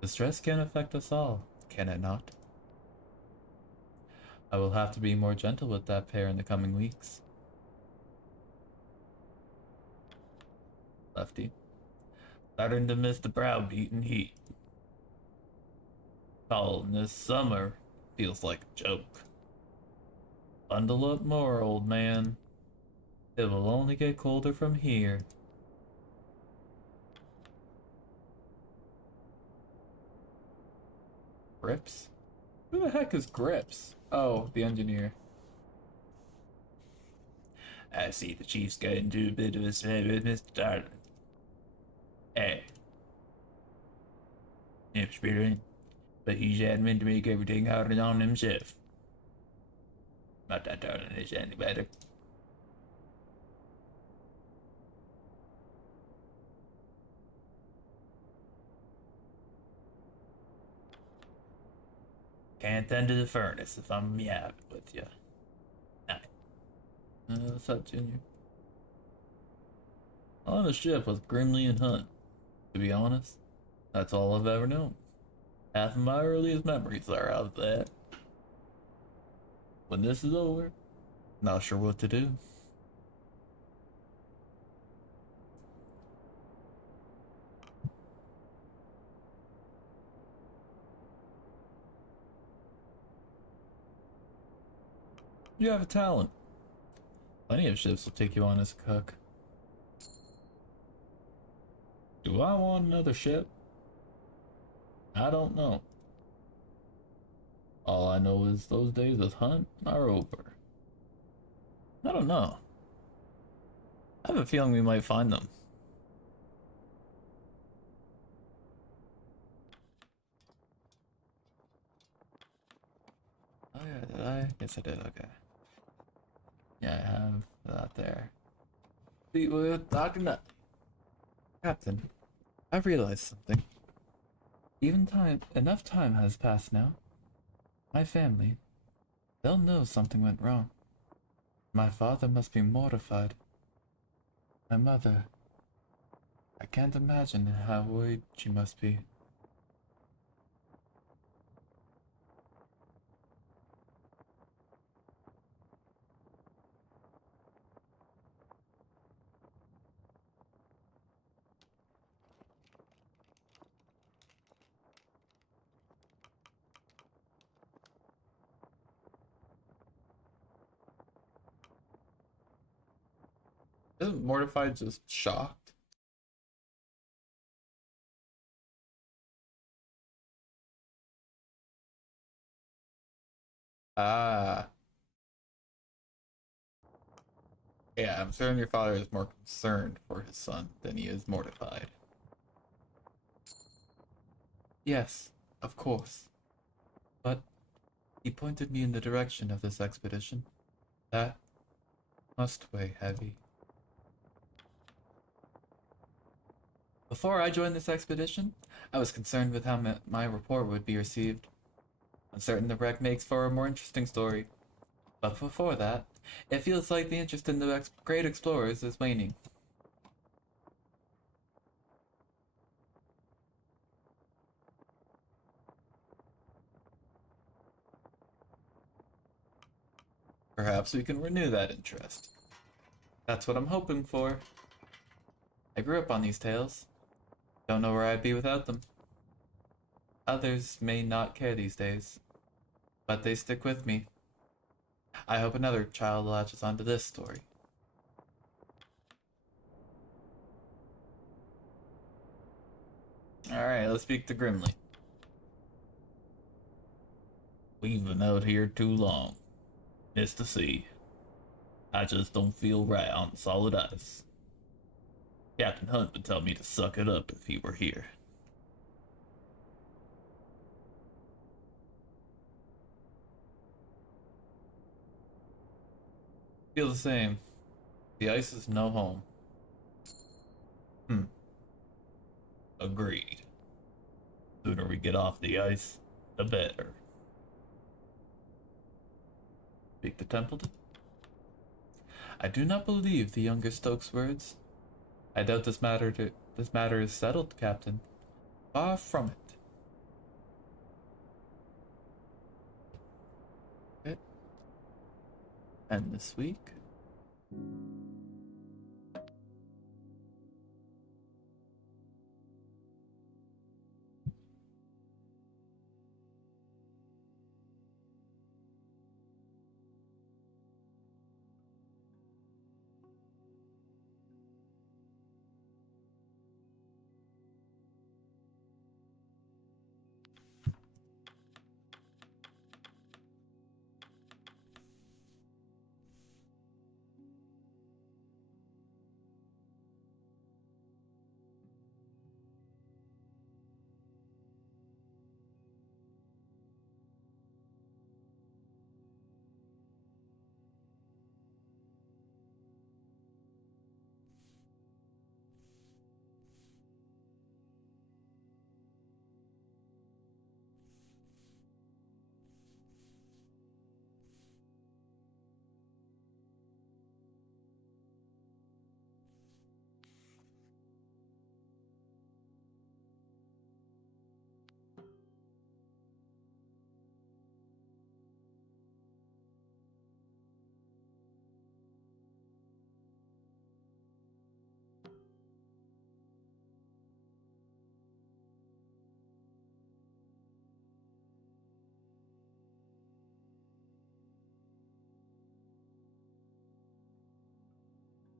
The stress can affect us all, can it not? I will have to be more gentle with that pair in the coming weeks. Lefty. Starting to miss the browbeaten heat. Calling this summer feels like a joke. Bundle up more, old man. It will only get colder from here. Grips? Who the heck is Grips? Oh, the engineer. I see the chief's got into a bit of a spat with Mr. Darling. Hey. Yep, Spirit. But he's adamant to make everything harder on himself. Not that Darling is any better. Can't tend to the furnace if I'm yapping with you. Nah. What's up, Junior? On a ship with Grimley and Hunt. To be honest, that's all I've ever known. Half of my earliest memories are of that. When this is over, not sure what to do. You have a talent. Plenty of ships will take you on as a cook. Do I want another ship? I don't know. All I know is those days with Hunt are over. I don't know. I have a feeling we might find them. Oh yeah, did I? Yes I did, okay. Yeah, I have that there. See, with Dr. Nut. Captain, I've realized something. Enough time has passed now. My family, they'll know something went wrong. My father must be mortified. My mother, I can't imagine how worried she must be. Isn't mortified just shocked? Ah, yeah, I'm certain your father is more concerned for his son than he is mortified. Yes, of course. But he pointed me in the direction of this expedition. That must weigh heavy. Before I joined this expedition, I was concerned with how my report would be received. I'm certain the wreck makes for a more interesting story. But before that, it feels like the interest in the great explorers is waning. Perhaps we can renew that interest. That's what I'm hoping for. I grew up on these tales. Don't know where I'd be without them. Others may not care these days, but they stick with me. I hope another child latches onto this story. Alright, let's speak to Grimly. We've been out here too long. It's the sea. I just don't feel right on solid ice. Captain Hunt would tell me to suck it up if he were here. Feel the same. The ice is no home. Agreed. Sooner we get off the ice, the better. Speak to Templeton? I do not believe the younger Stokes' words. I doubt this matter is settled, Captain. Far from it. Okay. And this week?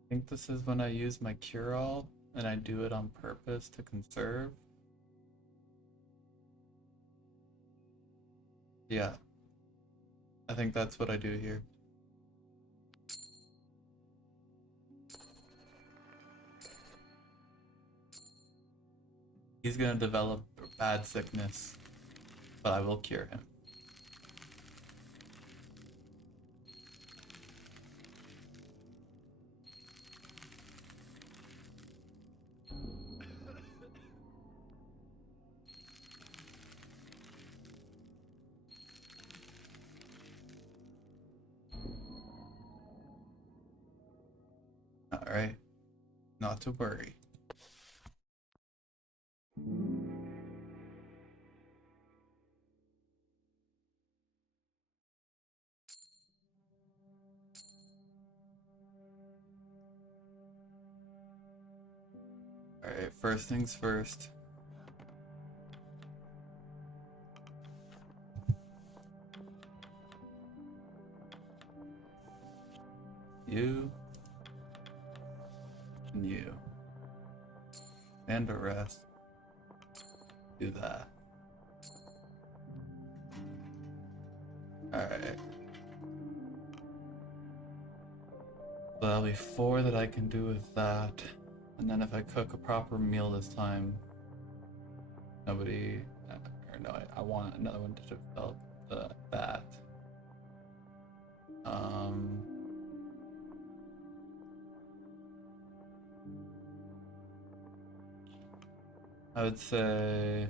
I think this is when I use my cure-all, and I do it on purpose to conserve. Yeah, I think that's what I do here. He's gonna develop bad sickness, but I will cure him. Alright, not to worry. Alright, first things first. You and you. And a rest. Do that. Alright. So that'll be 4 that I can do with that. And then if I cook a proper meal this time, nobody, or no, I want another one to develop that. I would say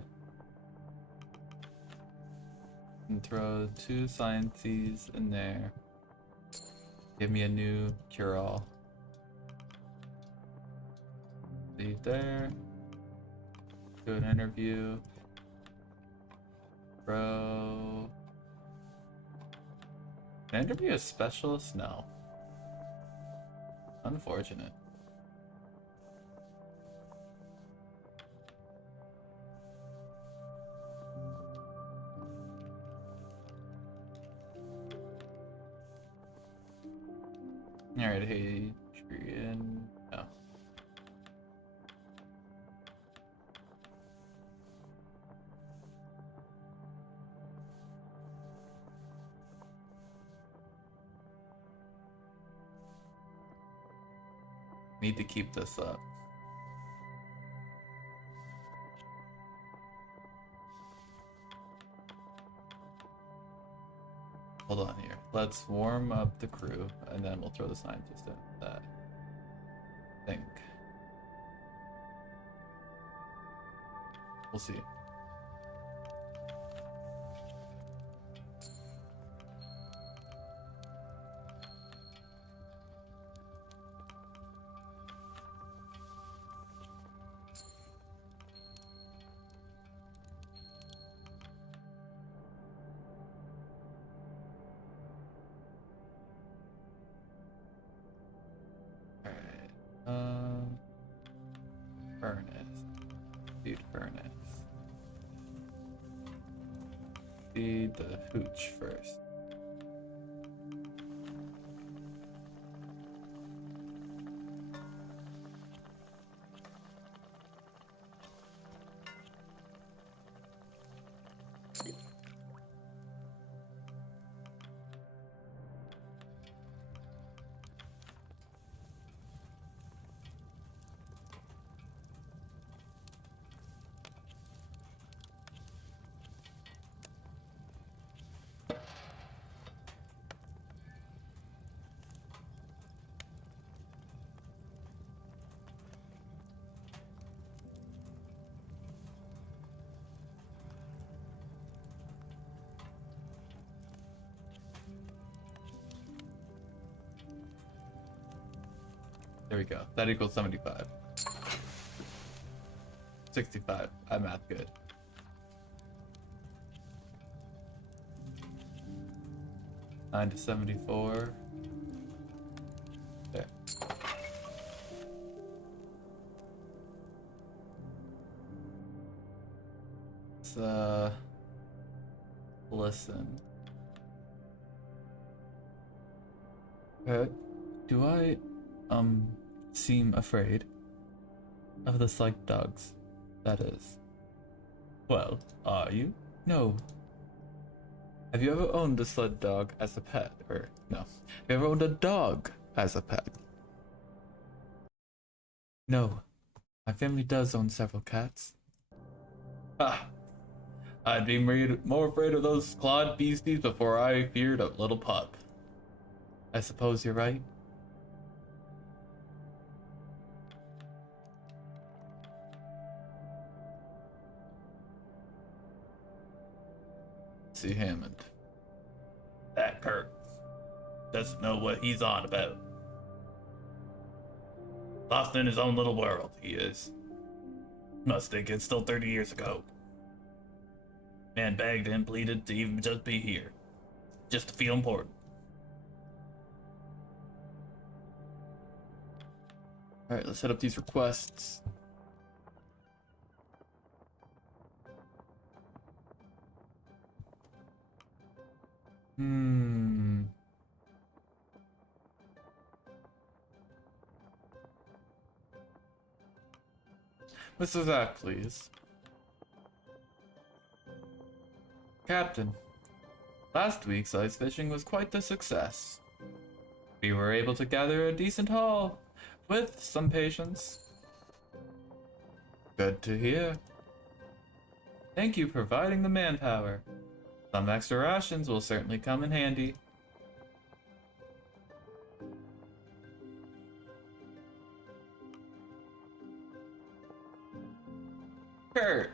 and throw 2 sciences in there. Give me a new cure-all. Leave there. Do an interview. Bro. An interview a specialist? No. Unfortunate. Alright, Hadrian. No. Need to keep this up. Hold on here. Let's warm up the crew, and then we'll throw the scientist in. That. Think. We'll see. Furnace. Feed furnace. Feed the hooch first. There we go. That equals 75. 65. I'm math good. Nine to 74. There. Let's listen. Do I seem afraid of the slug dogs? That is. Well, are you? No. Have you ever owned a sled dog as a pet? Or no. Have you ever owned a dog as a pet? No. My family does own several cats. Ah. I'd be more afraid of those clawed beasties before I feared a little pup. I suppose you're right. See Hammond. That Kirk doesn't know what he's on about. Lost in his own little world, he is. Must think it's still 30 years ago. Man begged and pleaded to even just be here. Just to feel important. Alright, let's set up these requests. Mr. Zach, please. Captain, last week's ice fishing was quite the success. We were able to gather a decent haul, with some patience. Good to hear. Thank you for providing the manpower. Some extra rations will certainly come in handy. Kurt!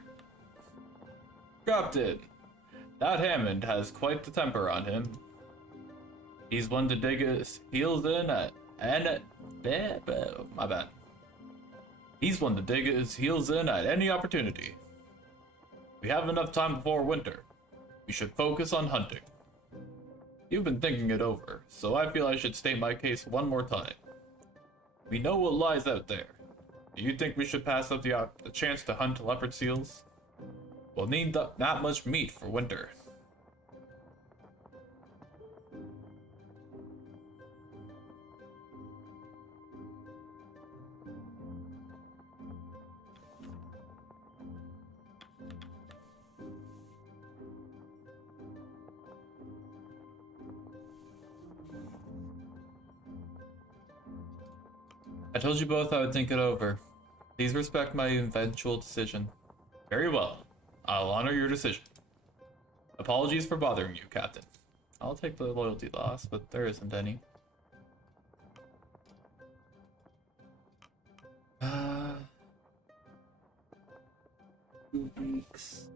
Captain! That Hammond has quite the temper on him. He's one to dig his heels in my bad. He's one to dig his heels in at any opportunity. We have enough time before winter. We should focus on hunting. You've been thinking it over, so I feel I should state my case one more time. We know what lies out there. Do you think we should pass up the chance to hunt leopard seals? We'll need that much meat for winter. I told you both I would think it over. Please respect my eventual decision. Very well. I'll honor your decision. Apologies for bothering you, Captain. I'll take the loyalty loss, but there isn't any. 2 weeks.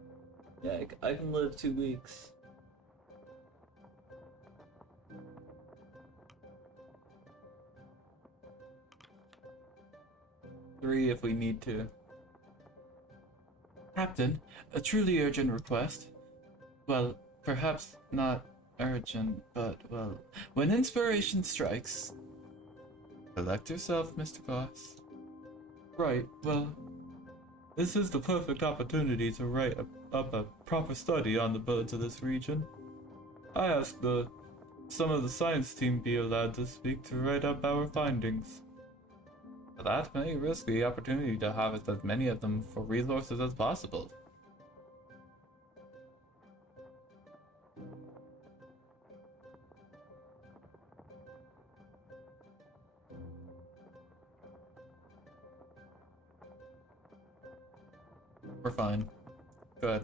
Yeah, I can live 2 weeks. Three if we need to. Captain, a truly urgent request. Well, perhaps not urgent, but, well, when inspiration strikes. Collect yourself, Mr. Goss. Right, well, this is the perfect opportunity to write up a proper study on the birds of this region. I asked some of the science team be allowed to speak to write up our findings. That may risk the opportunity to harvest as many of them for resources as possible. We're fine. Good.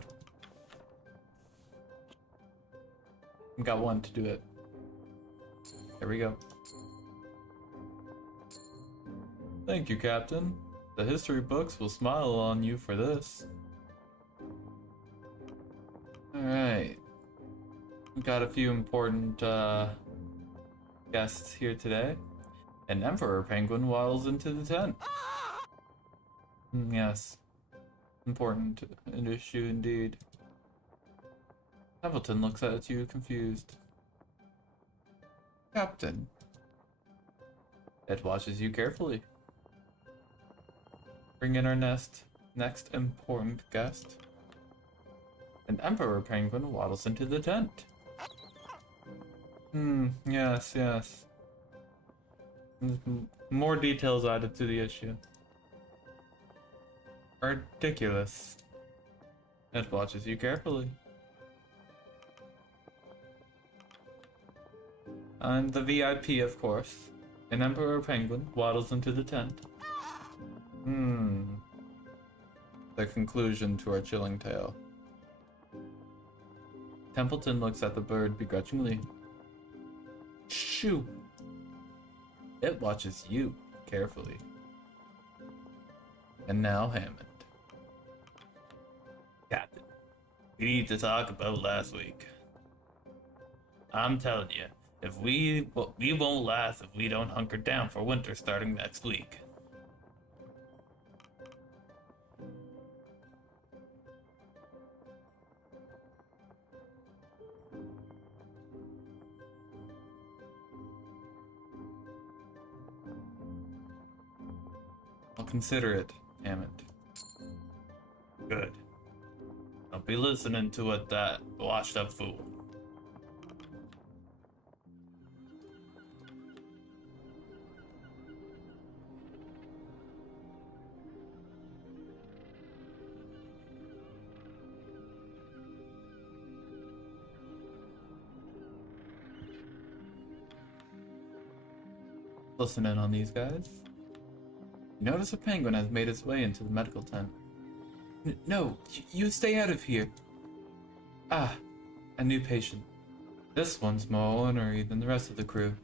We got one to do it. There we go. Thank you, Captain. The history books will smile on you for this. Alright. We got a few important guests here today. An emperor penguin waddles into the tent. Yes. Important an issue indeed. Templeton looks at you confused. Captain. Ed watches you carefully. Bring in our next important guest. An emperor penguin waddles into the tent. Yes. More details added to the issue. Ridiculous. Ed watches you carefully. And the VIP, of course. An emperor penguin waddles into the tent. The conclusion to our chilling tale. Templeton looks at the bird begrudgingly. Shoo! It watches you carefully. And now Hammond. Captain, we need to talk about last week. I'm telling you, if we won't last if we don't hunker down for winter starting next week. I'll consider it, Hammond. Good. Don't be listening to what that washed up fool. Listen in on these guys. You notice a penguin has made its way into the medical tent. No, you stay out of here. Ah, a new patient. This one's more ornery than the rest of the crew.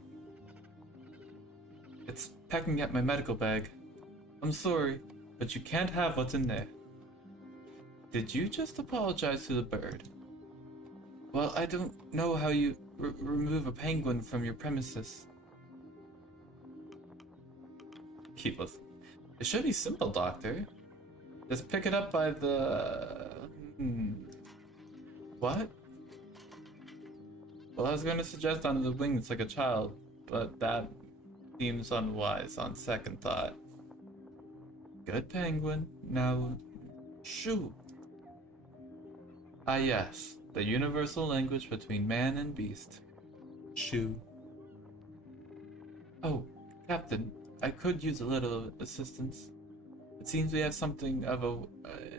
It's pecking at my medical bag. I'm sorry, but you can't have what's in there. Did you just apologize to the bird? Well, I don't know how you remove a penguin from your premises. Keyless. It should be simple, Doctor. Just pick it up by the... What? Well, I was going to suggest under the wings like a child, but that seems unwise on second thought. Good penguin. Now, shoo. Ah yes, the universal language between man and beast. Shoo. Oh, Captain, I could use a little assistance. It seems we have something of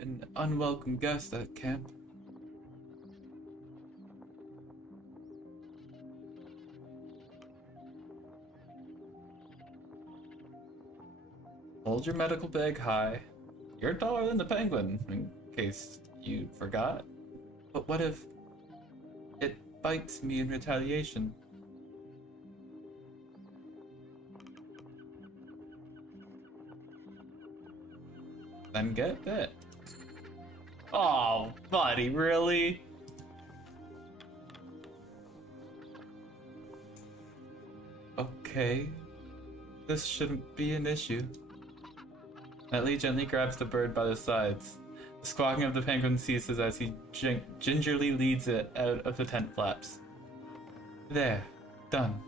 an unwelcome guest at camp. Hold your medical bag high. You're taller than the penguin, in case you forgot. But what if it bites me in retaliation? Then get bit. Oh, buddy, really? Okay. This shouldn't be an issue. Netley gently grabs the bird by the sides. The squawking of the penguin ceases as he gingerly leads it out of the tent flaps. There. Done.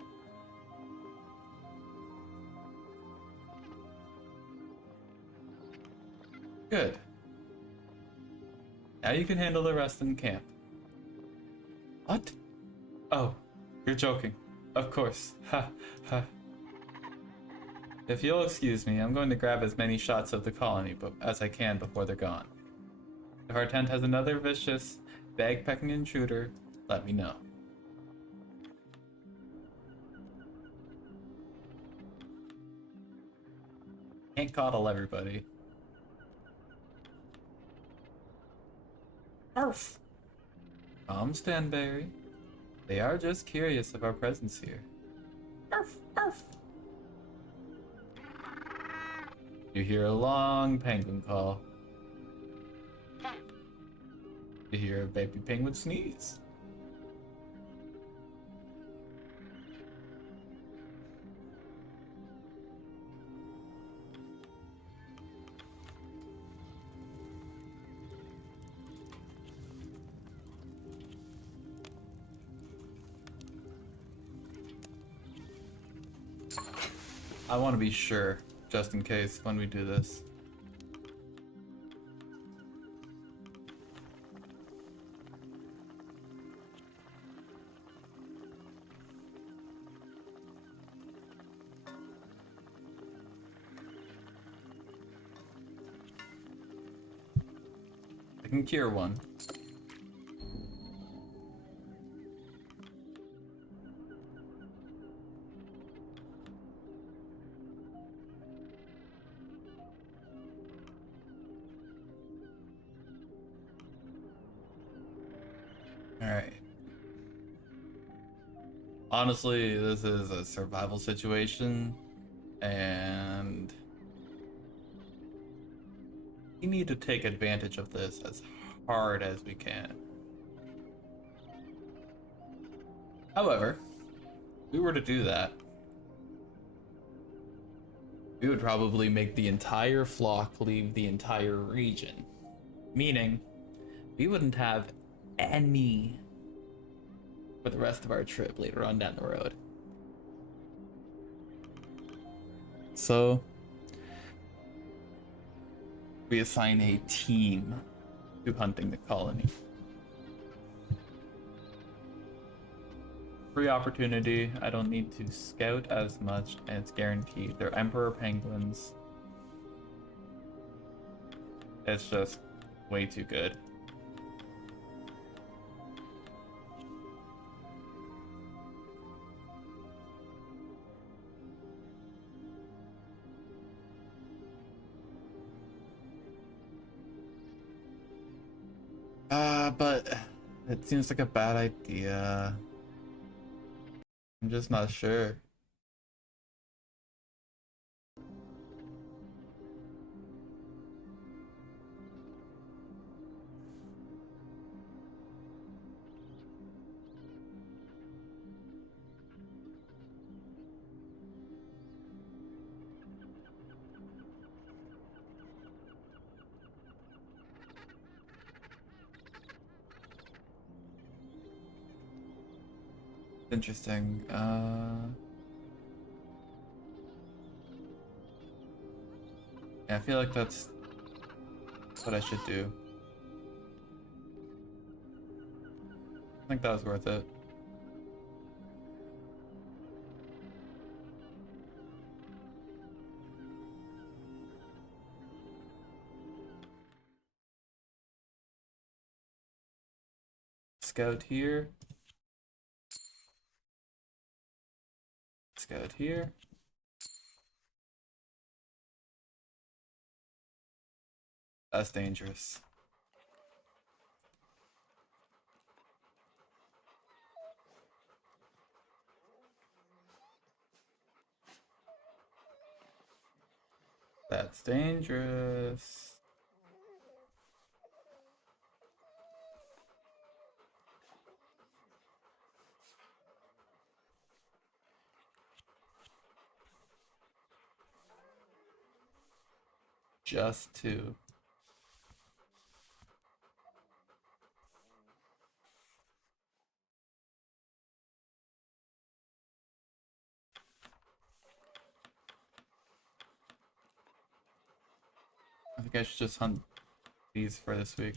Good. Now you can handle the rest in camp. What? Oh, you're joking. Of course. Ha, ha. If you'll excuse me, I'm going to grab as many shots of the colony as I can before they're gone. If our tent has another vicious, bag-pecking intruder, let me know. Can't coddle everybody. Arf! Calm, Stanberry. They are just curious of our presence here. Arf! Arf! You hear a long penguin call. You hear a baby penguin sneeze. I want to be sure, just in case, when we do this. I can cure one. Alright. Honestly, this is a survival situation, and we need to take advantage of this as hard as we can. However, if we were to do that, we would probably make the entire flock leave the entire region. Meaning, we wouldn't have any for the rest of our trip later on down the road. So, we assign a team to hunting the colony. Free opportunity, I don't need to scout as much, and it's guaranteed. They're emperor penguins. It's just way too good. But it seems like a bad idea. I'm just not sure. Interesting. Yeah, I feel like that's what I should do. I think that was worth it. Scout here. Scout here. That's dangerous. That's dangerous. Just two. I think I should just hunt these for this week.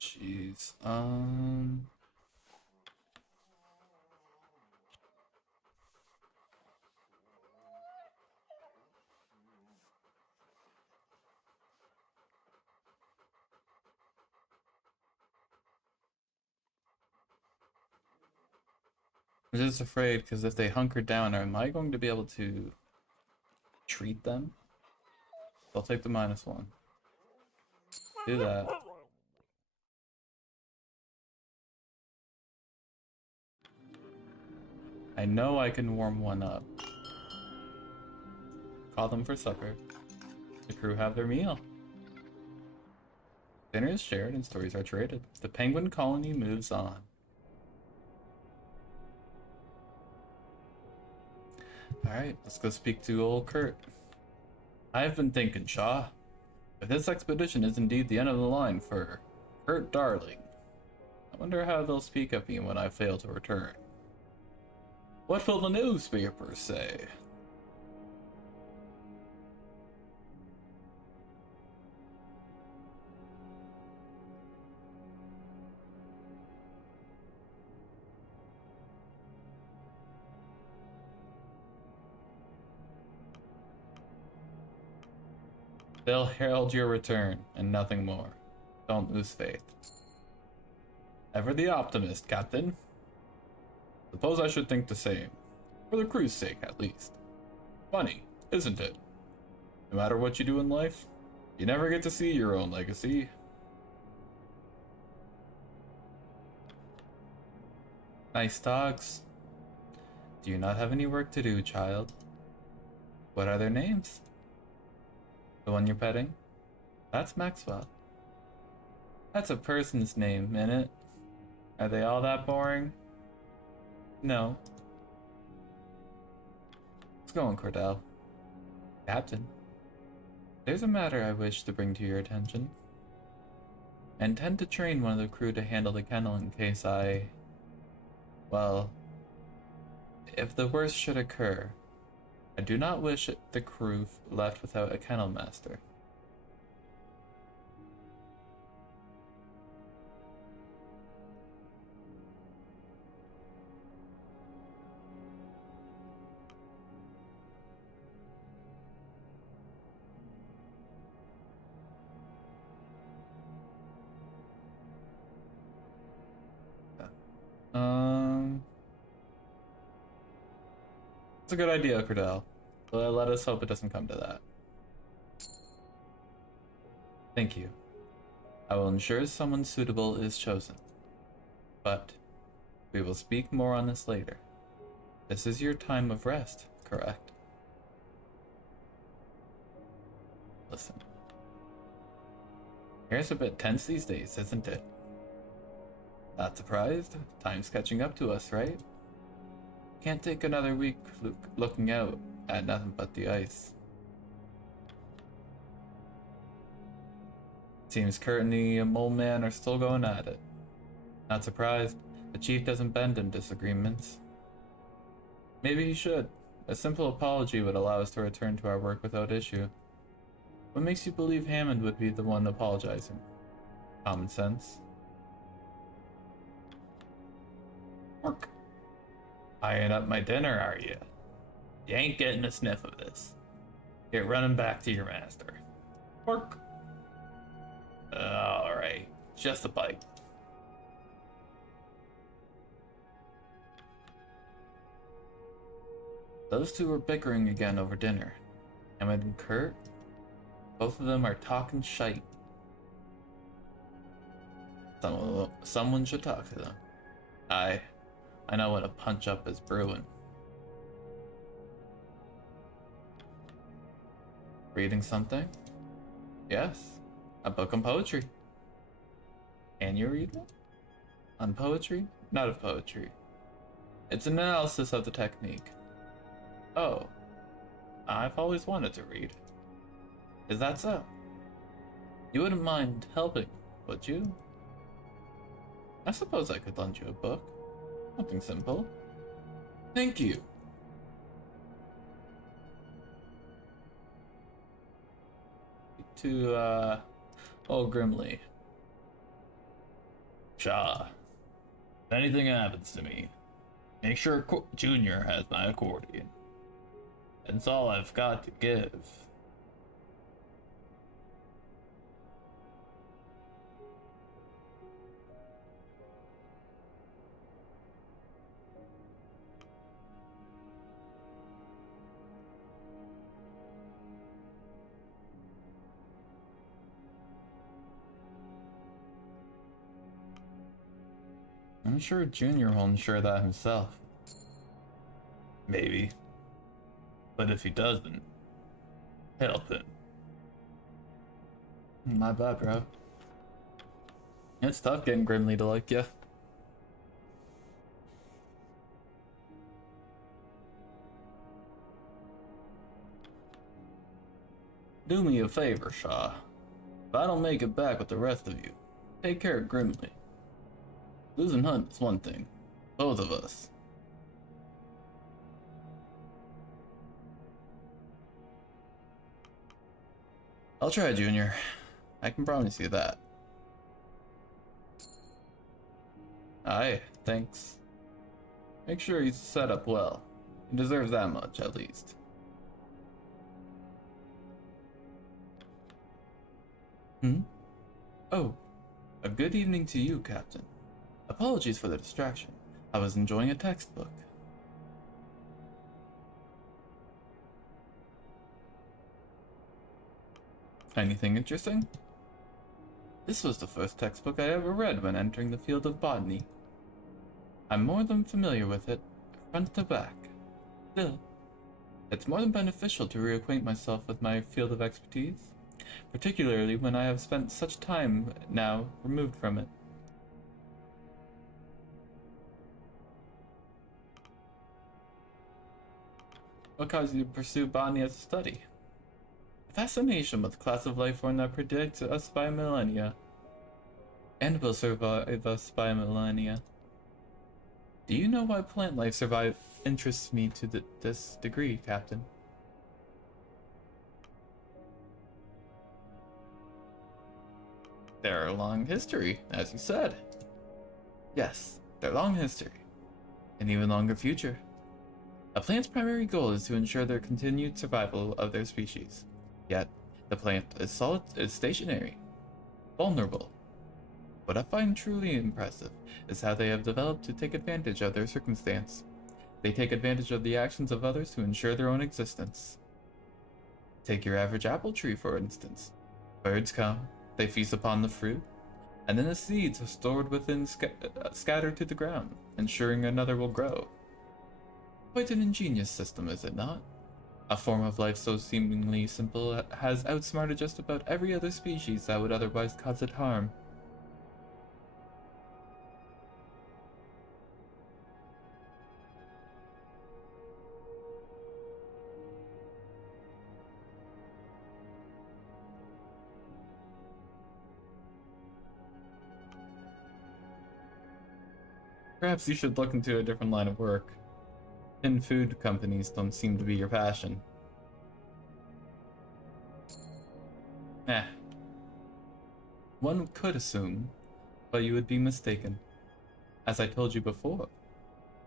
Jeez. I'm just afraid because if they hunker down, am I going to be able to treat them? I'll take the -1. Do that. I know I can warm one up. Call them for supper. The crew have their meal. Dinner is shared and stories are traded. The penguin colony moves on. Alright, let's go speak to old Kurt. I've been thinking, Shaw. If this expedition is indeed the end of the line for Kurt Darling, I wonder how they'll speak of me when I fail to return. What will the newspapers say? They'll herald your return, and nothing more. Don't lose faith. Ever the optimist, Captain. Suppose I should think the same. For the crew's sake, at least. Funny, isn't it? No matter what you do in life, you never get to see your own legacy. Nice dogs. Do you not have any work to do, child? What are their names? The one you're petting? That's Maxwell. That's a person's name, innit? Are they all that boring? No. What's going, Cordell? Captain, there's a matter I wish to bring to your attention. I intend to train one of the crew to handle the kennel in case well, if the worst should occur. I do not wish the crew left without a kennel master. It's a good idea, Cordell. But let us hope it doesn't come to that. Thank you. I will ensure someone suitable is chosen. But we will speak more on this later. This is your time of rest, correct? Listen. Air's a bit tense these days, isn't it? Not surprised. Time's catching up to us, right? Can't take another week looking out at nothing but the ice. Seems Kurt and the mole man are still going at it. Not surprised. The chief doesn't bend in disagreements. Maybe he should. A simple apology would allow us to return to our work without issue. What makes you believe Hammond would be the one apologizing? Common sense. Work. Eyeing up my dinner, are you? You ain't getting a sniff of this. Get running back to your master. Work. Alright, just a bite. Those two were bickering again over dinner. Hammond and Kurt, both of them are talking shite. Someone should talk to them. I know what a punch up is brewing. Reading something? Yes, a book on poetry. Can you read it? On poetry? Not of poetry. It's an analysis of the technique. Oh, I've always wanted to read. Is that so? You wouldn't mind helping, would you? I suppose I could lend you a book. Something simple. Thank you. To, old Grimly. Shaw, if anything happens to me, make sure Junior has my accordion. That's all I've got to give. I'm sure Junior will ensure that himself. Maybe. But if he doesn't, help him. My bad, bro. It's tough getting Grimly to like you. Do me a favor, Shaw. If I don't make it back with the rest of you, take care of Grimly. Losing Hunt is one thing. Both of us. I'll try, Junior. I can promise you that. Aye, thanks. Make sure he's set up well. He deserves that much, at least. Oh, a good evening to you, Captain. Apologies for the distraction. I was enjoying a textbook. Anything interesting? This was the first textbook I ever read when entering the field of botany. I'm more than familiar with it, front to back. Still, it's more than beneficial to reacquaint myself with my field of expertise, particularly when I have spent such time now removed from it. What caused you to pursue botany as a study? A fascination with the class of life form that predicts us by millennia, and will survive us by millennia. Do you know why plant life interests me to this degree, Captain? Their long history, as you said. Yes, their long history. An even longer future. A plant's primary goal is to ensure their continued survival of their species. Yet, the plant is stationary, vulnerable. What I find truly impressive is how they have developed to take advantage of their circumstance. They take advantage of the actions of others to ensure their own existence. Take your average apple tree, for instance. Birds come, they feast upon the fruit, and then the seeds are stored within scattered to the ground, ensuring another will grow. Quite an ingenious system, is it not? A form of life so seemingly simple has outsmarted just about every other species that would otherwise cause it harm. Perhaps you should look into a different line of work. Tin food companies don't seem to be your passion. Eh. One could assume, but you would be mistaken. As I told you before,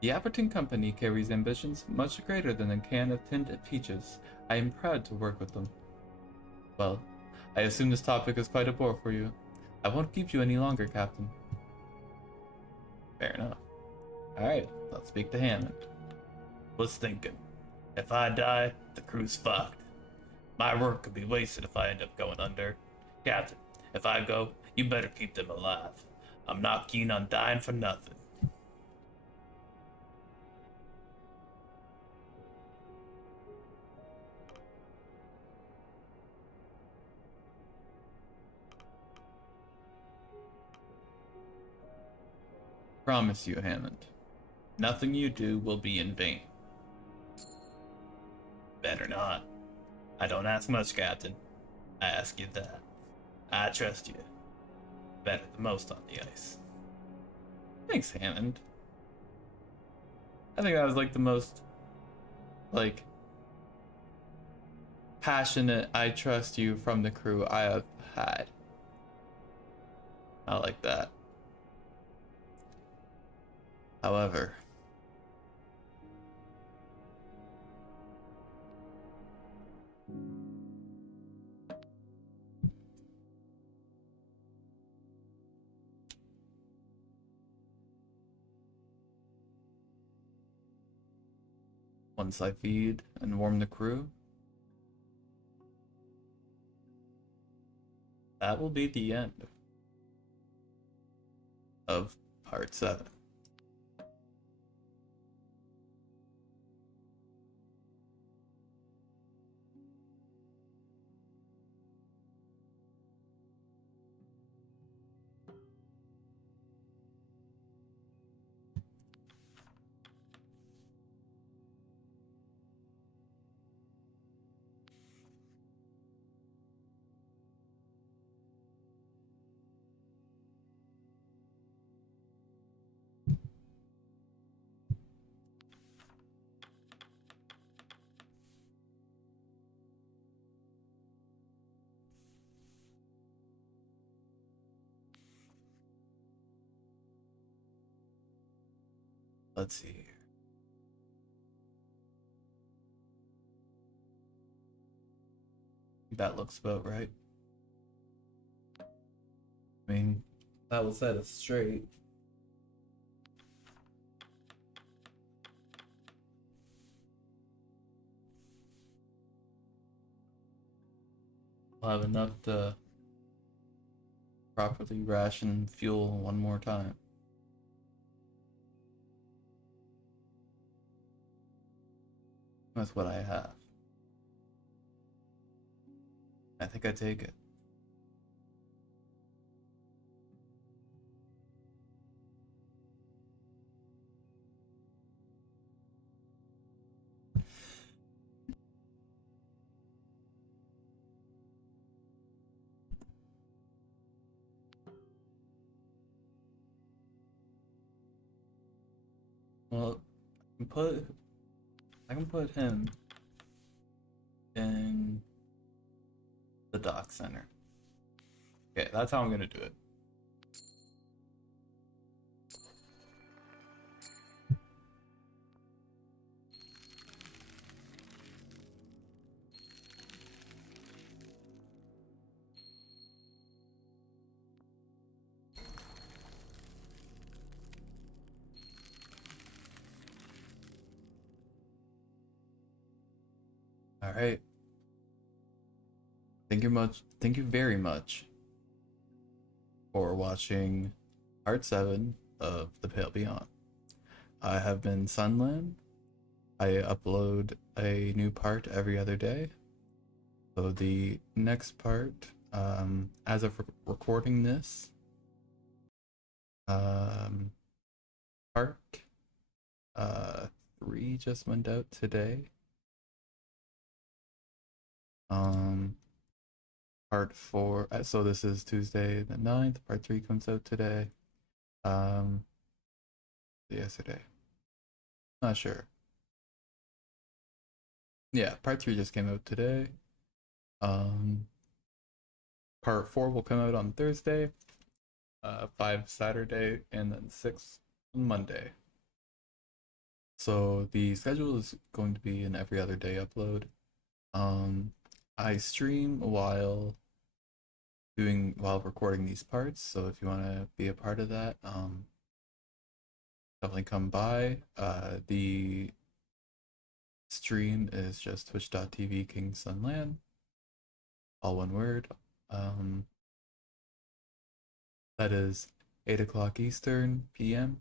the Apperton Company carries ambitions much greater than a can of tinned peaches. I am proud to work with them. Well, I assume this topic is quite a bore for you. I won't keep you any longer, Captain. Fair enough. Alright, let's speak to Hammond. Was thinking, if I die, the crew's fucked. My work could be wasted if I end up going under. Captain, if I go, you better keep them alive. I'm not keen on dying for nothing. Promise you, Hammond. Nothing you do will be in vain. Better not. I don't ask much, Captain. I ask you that. I trust you. Better than most on the ice. Thanks, Hammond. I think that was like the most, like, passionate I trust you from the crew I have had. I like that. However, once I feed and warm the crew, that will be the end of part 7. Let's see here. That looks about right. I mean, that will set us straight. We'll have enough to properly ration fuel one more time. With what I have. I think I take it. Well, I can put him in the dock center. Okay, that's how I'm gonna do it. All right. Thank you very much for watching part 7 of The Pale Beyond. I have been Sunlan. I upload a new part every other day. So the next part, as of recording this, um, part 3 just went out today. Part 4, so this is Tuesday the 9th, part 3 comes out today. Yesterday. Not sure. Yeah, part 3 just came out today. Part 4 will come out on Thursday, 5 Saturday, and then 6 on Monday. So the schedule is going to be an every other day upload. I stream while recording these parts, so if you want to be a part of that, definitely come by. The stream is just twitch.tv kingsunlan, all one word. That is 8 o'clock Eastern PM.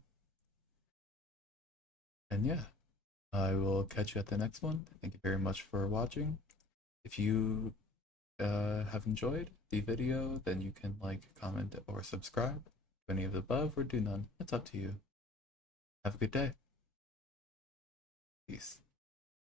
And yeah, I will catch you at the next one. Thank you very much for watching. If you have enjoyed the video, then you can like, comment, or subscribe. Do any of the above or do none. It's up to you. Have a good day. Peace.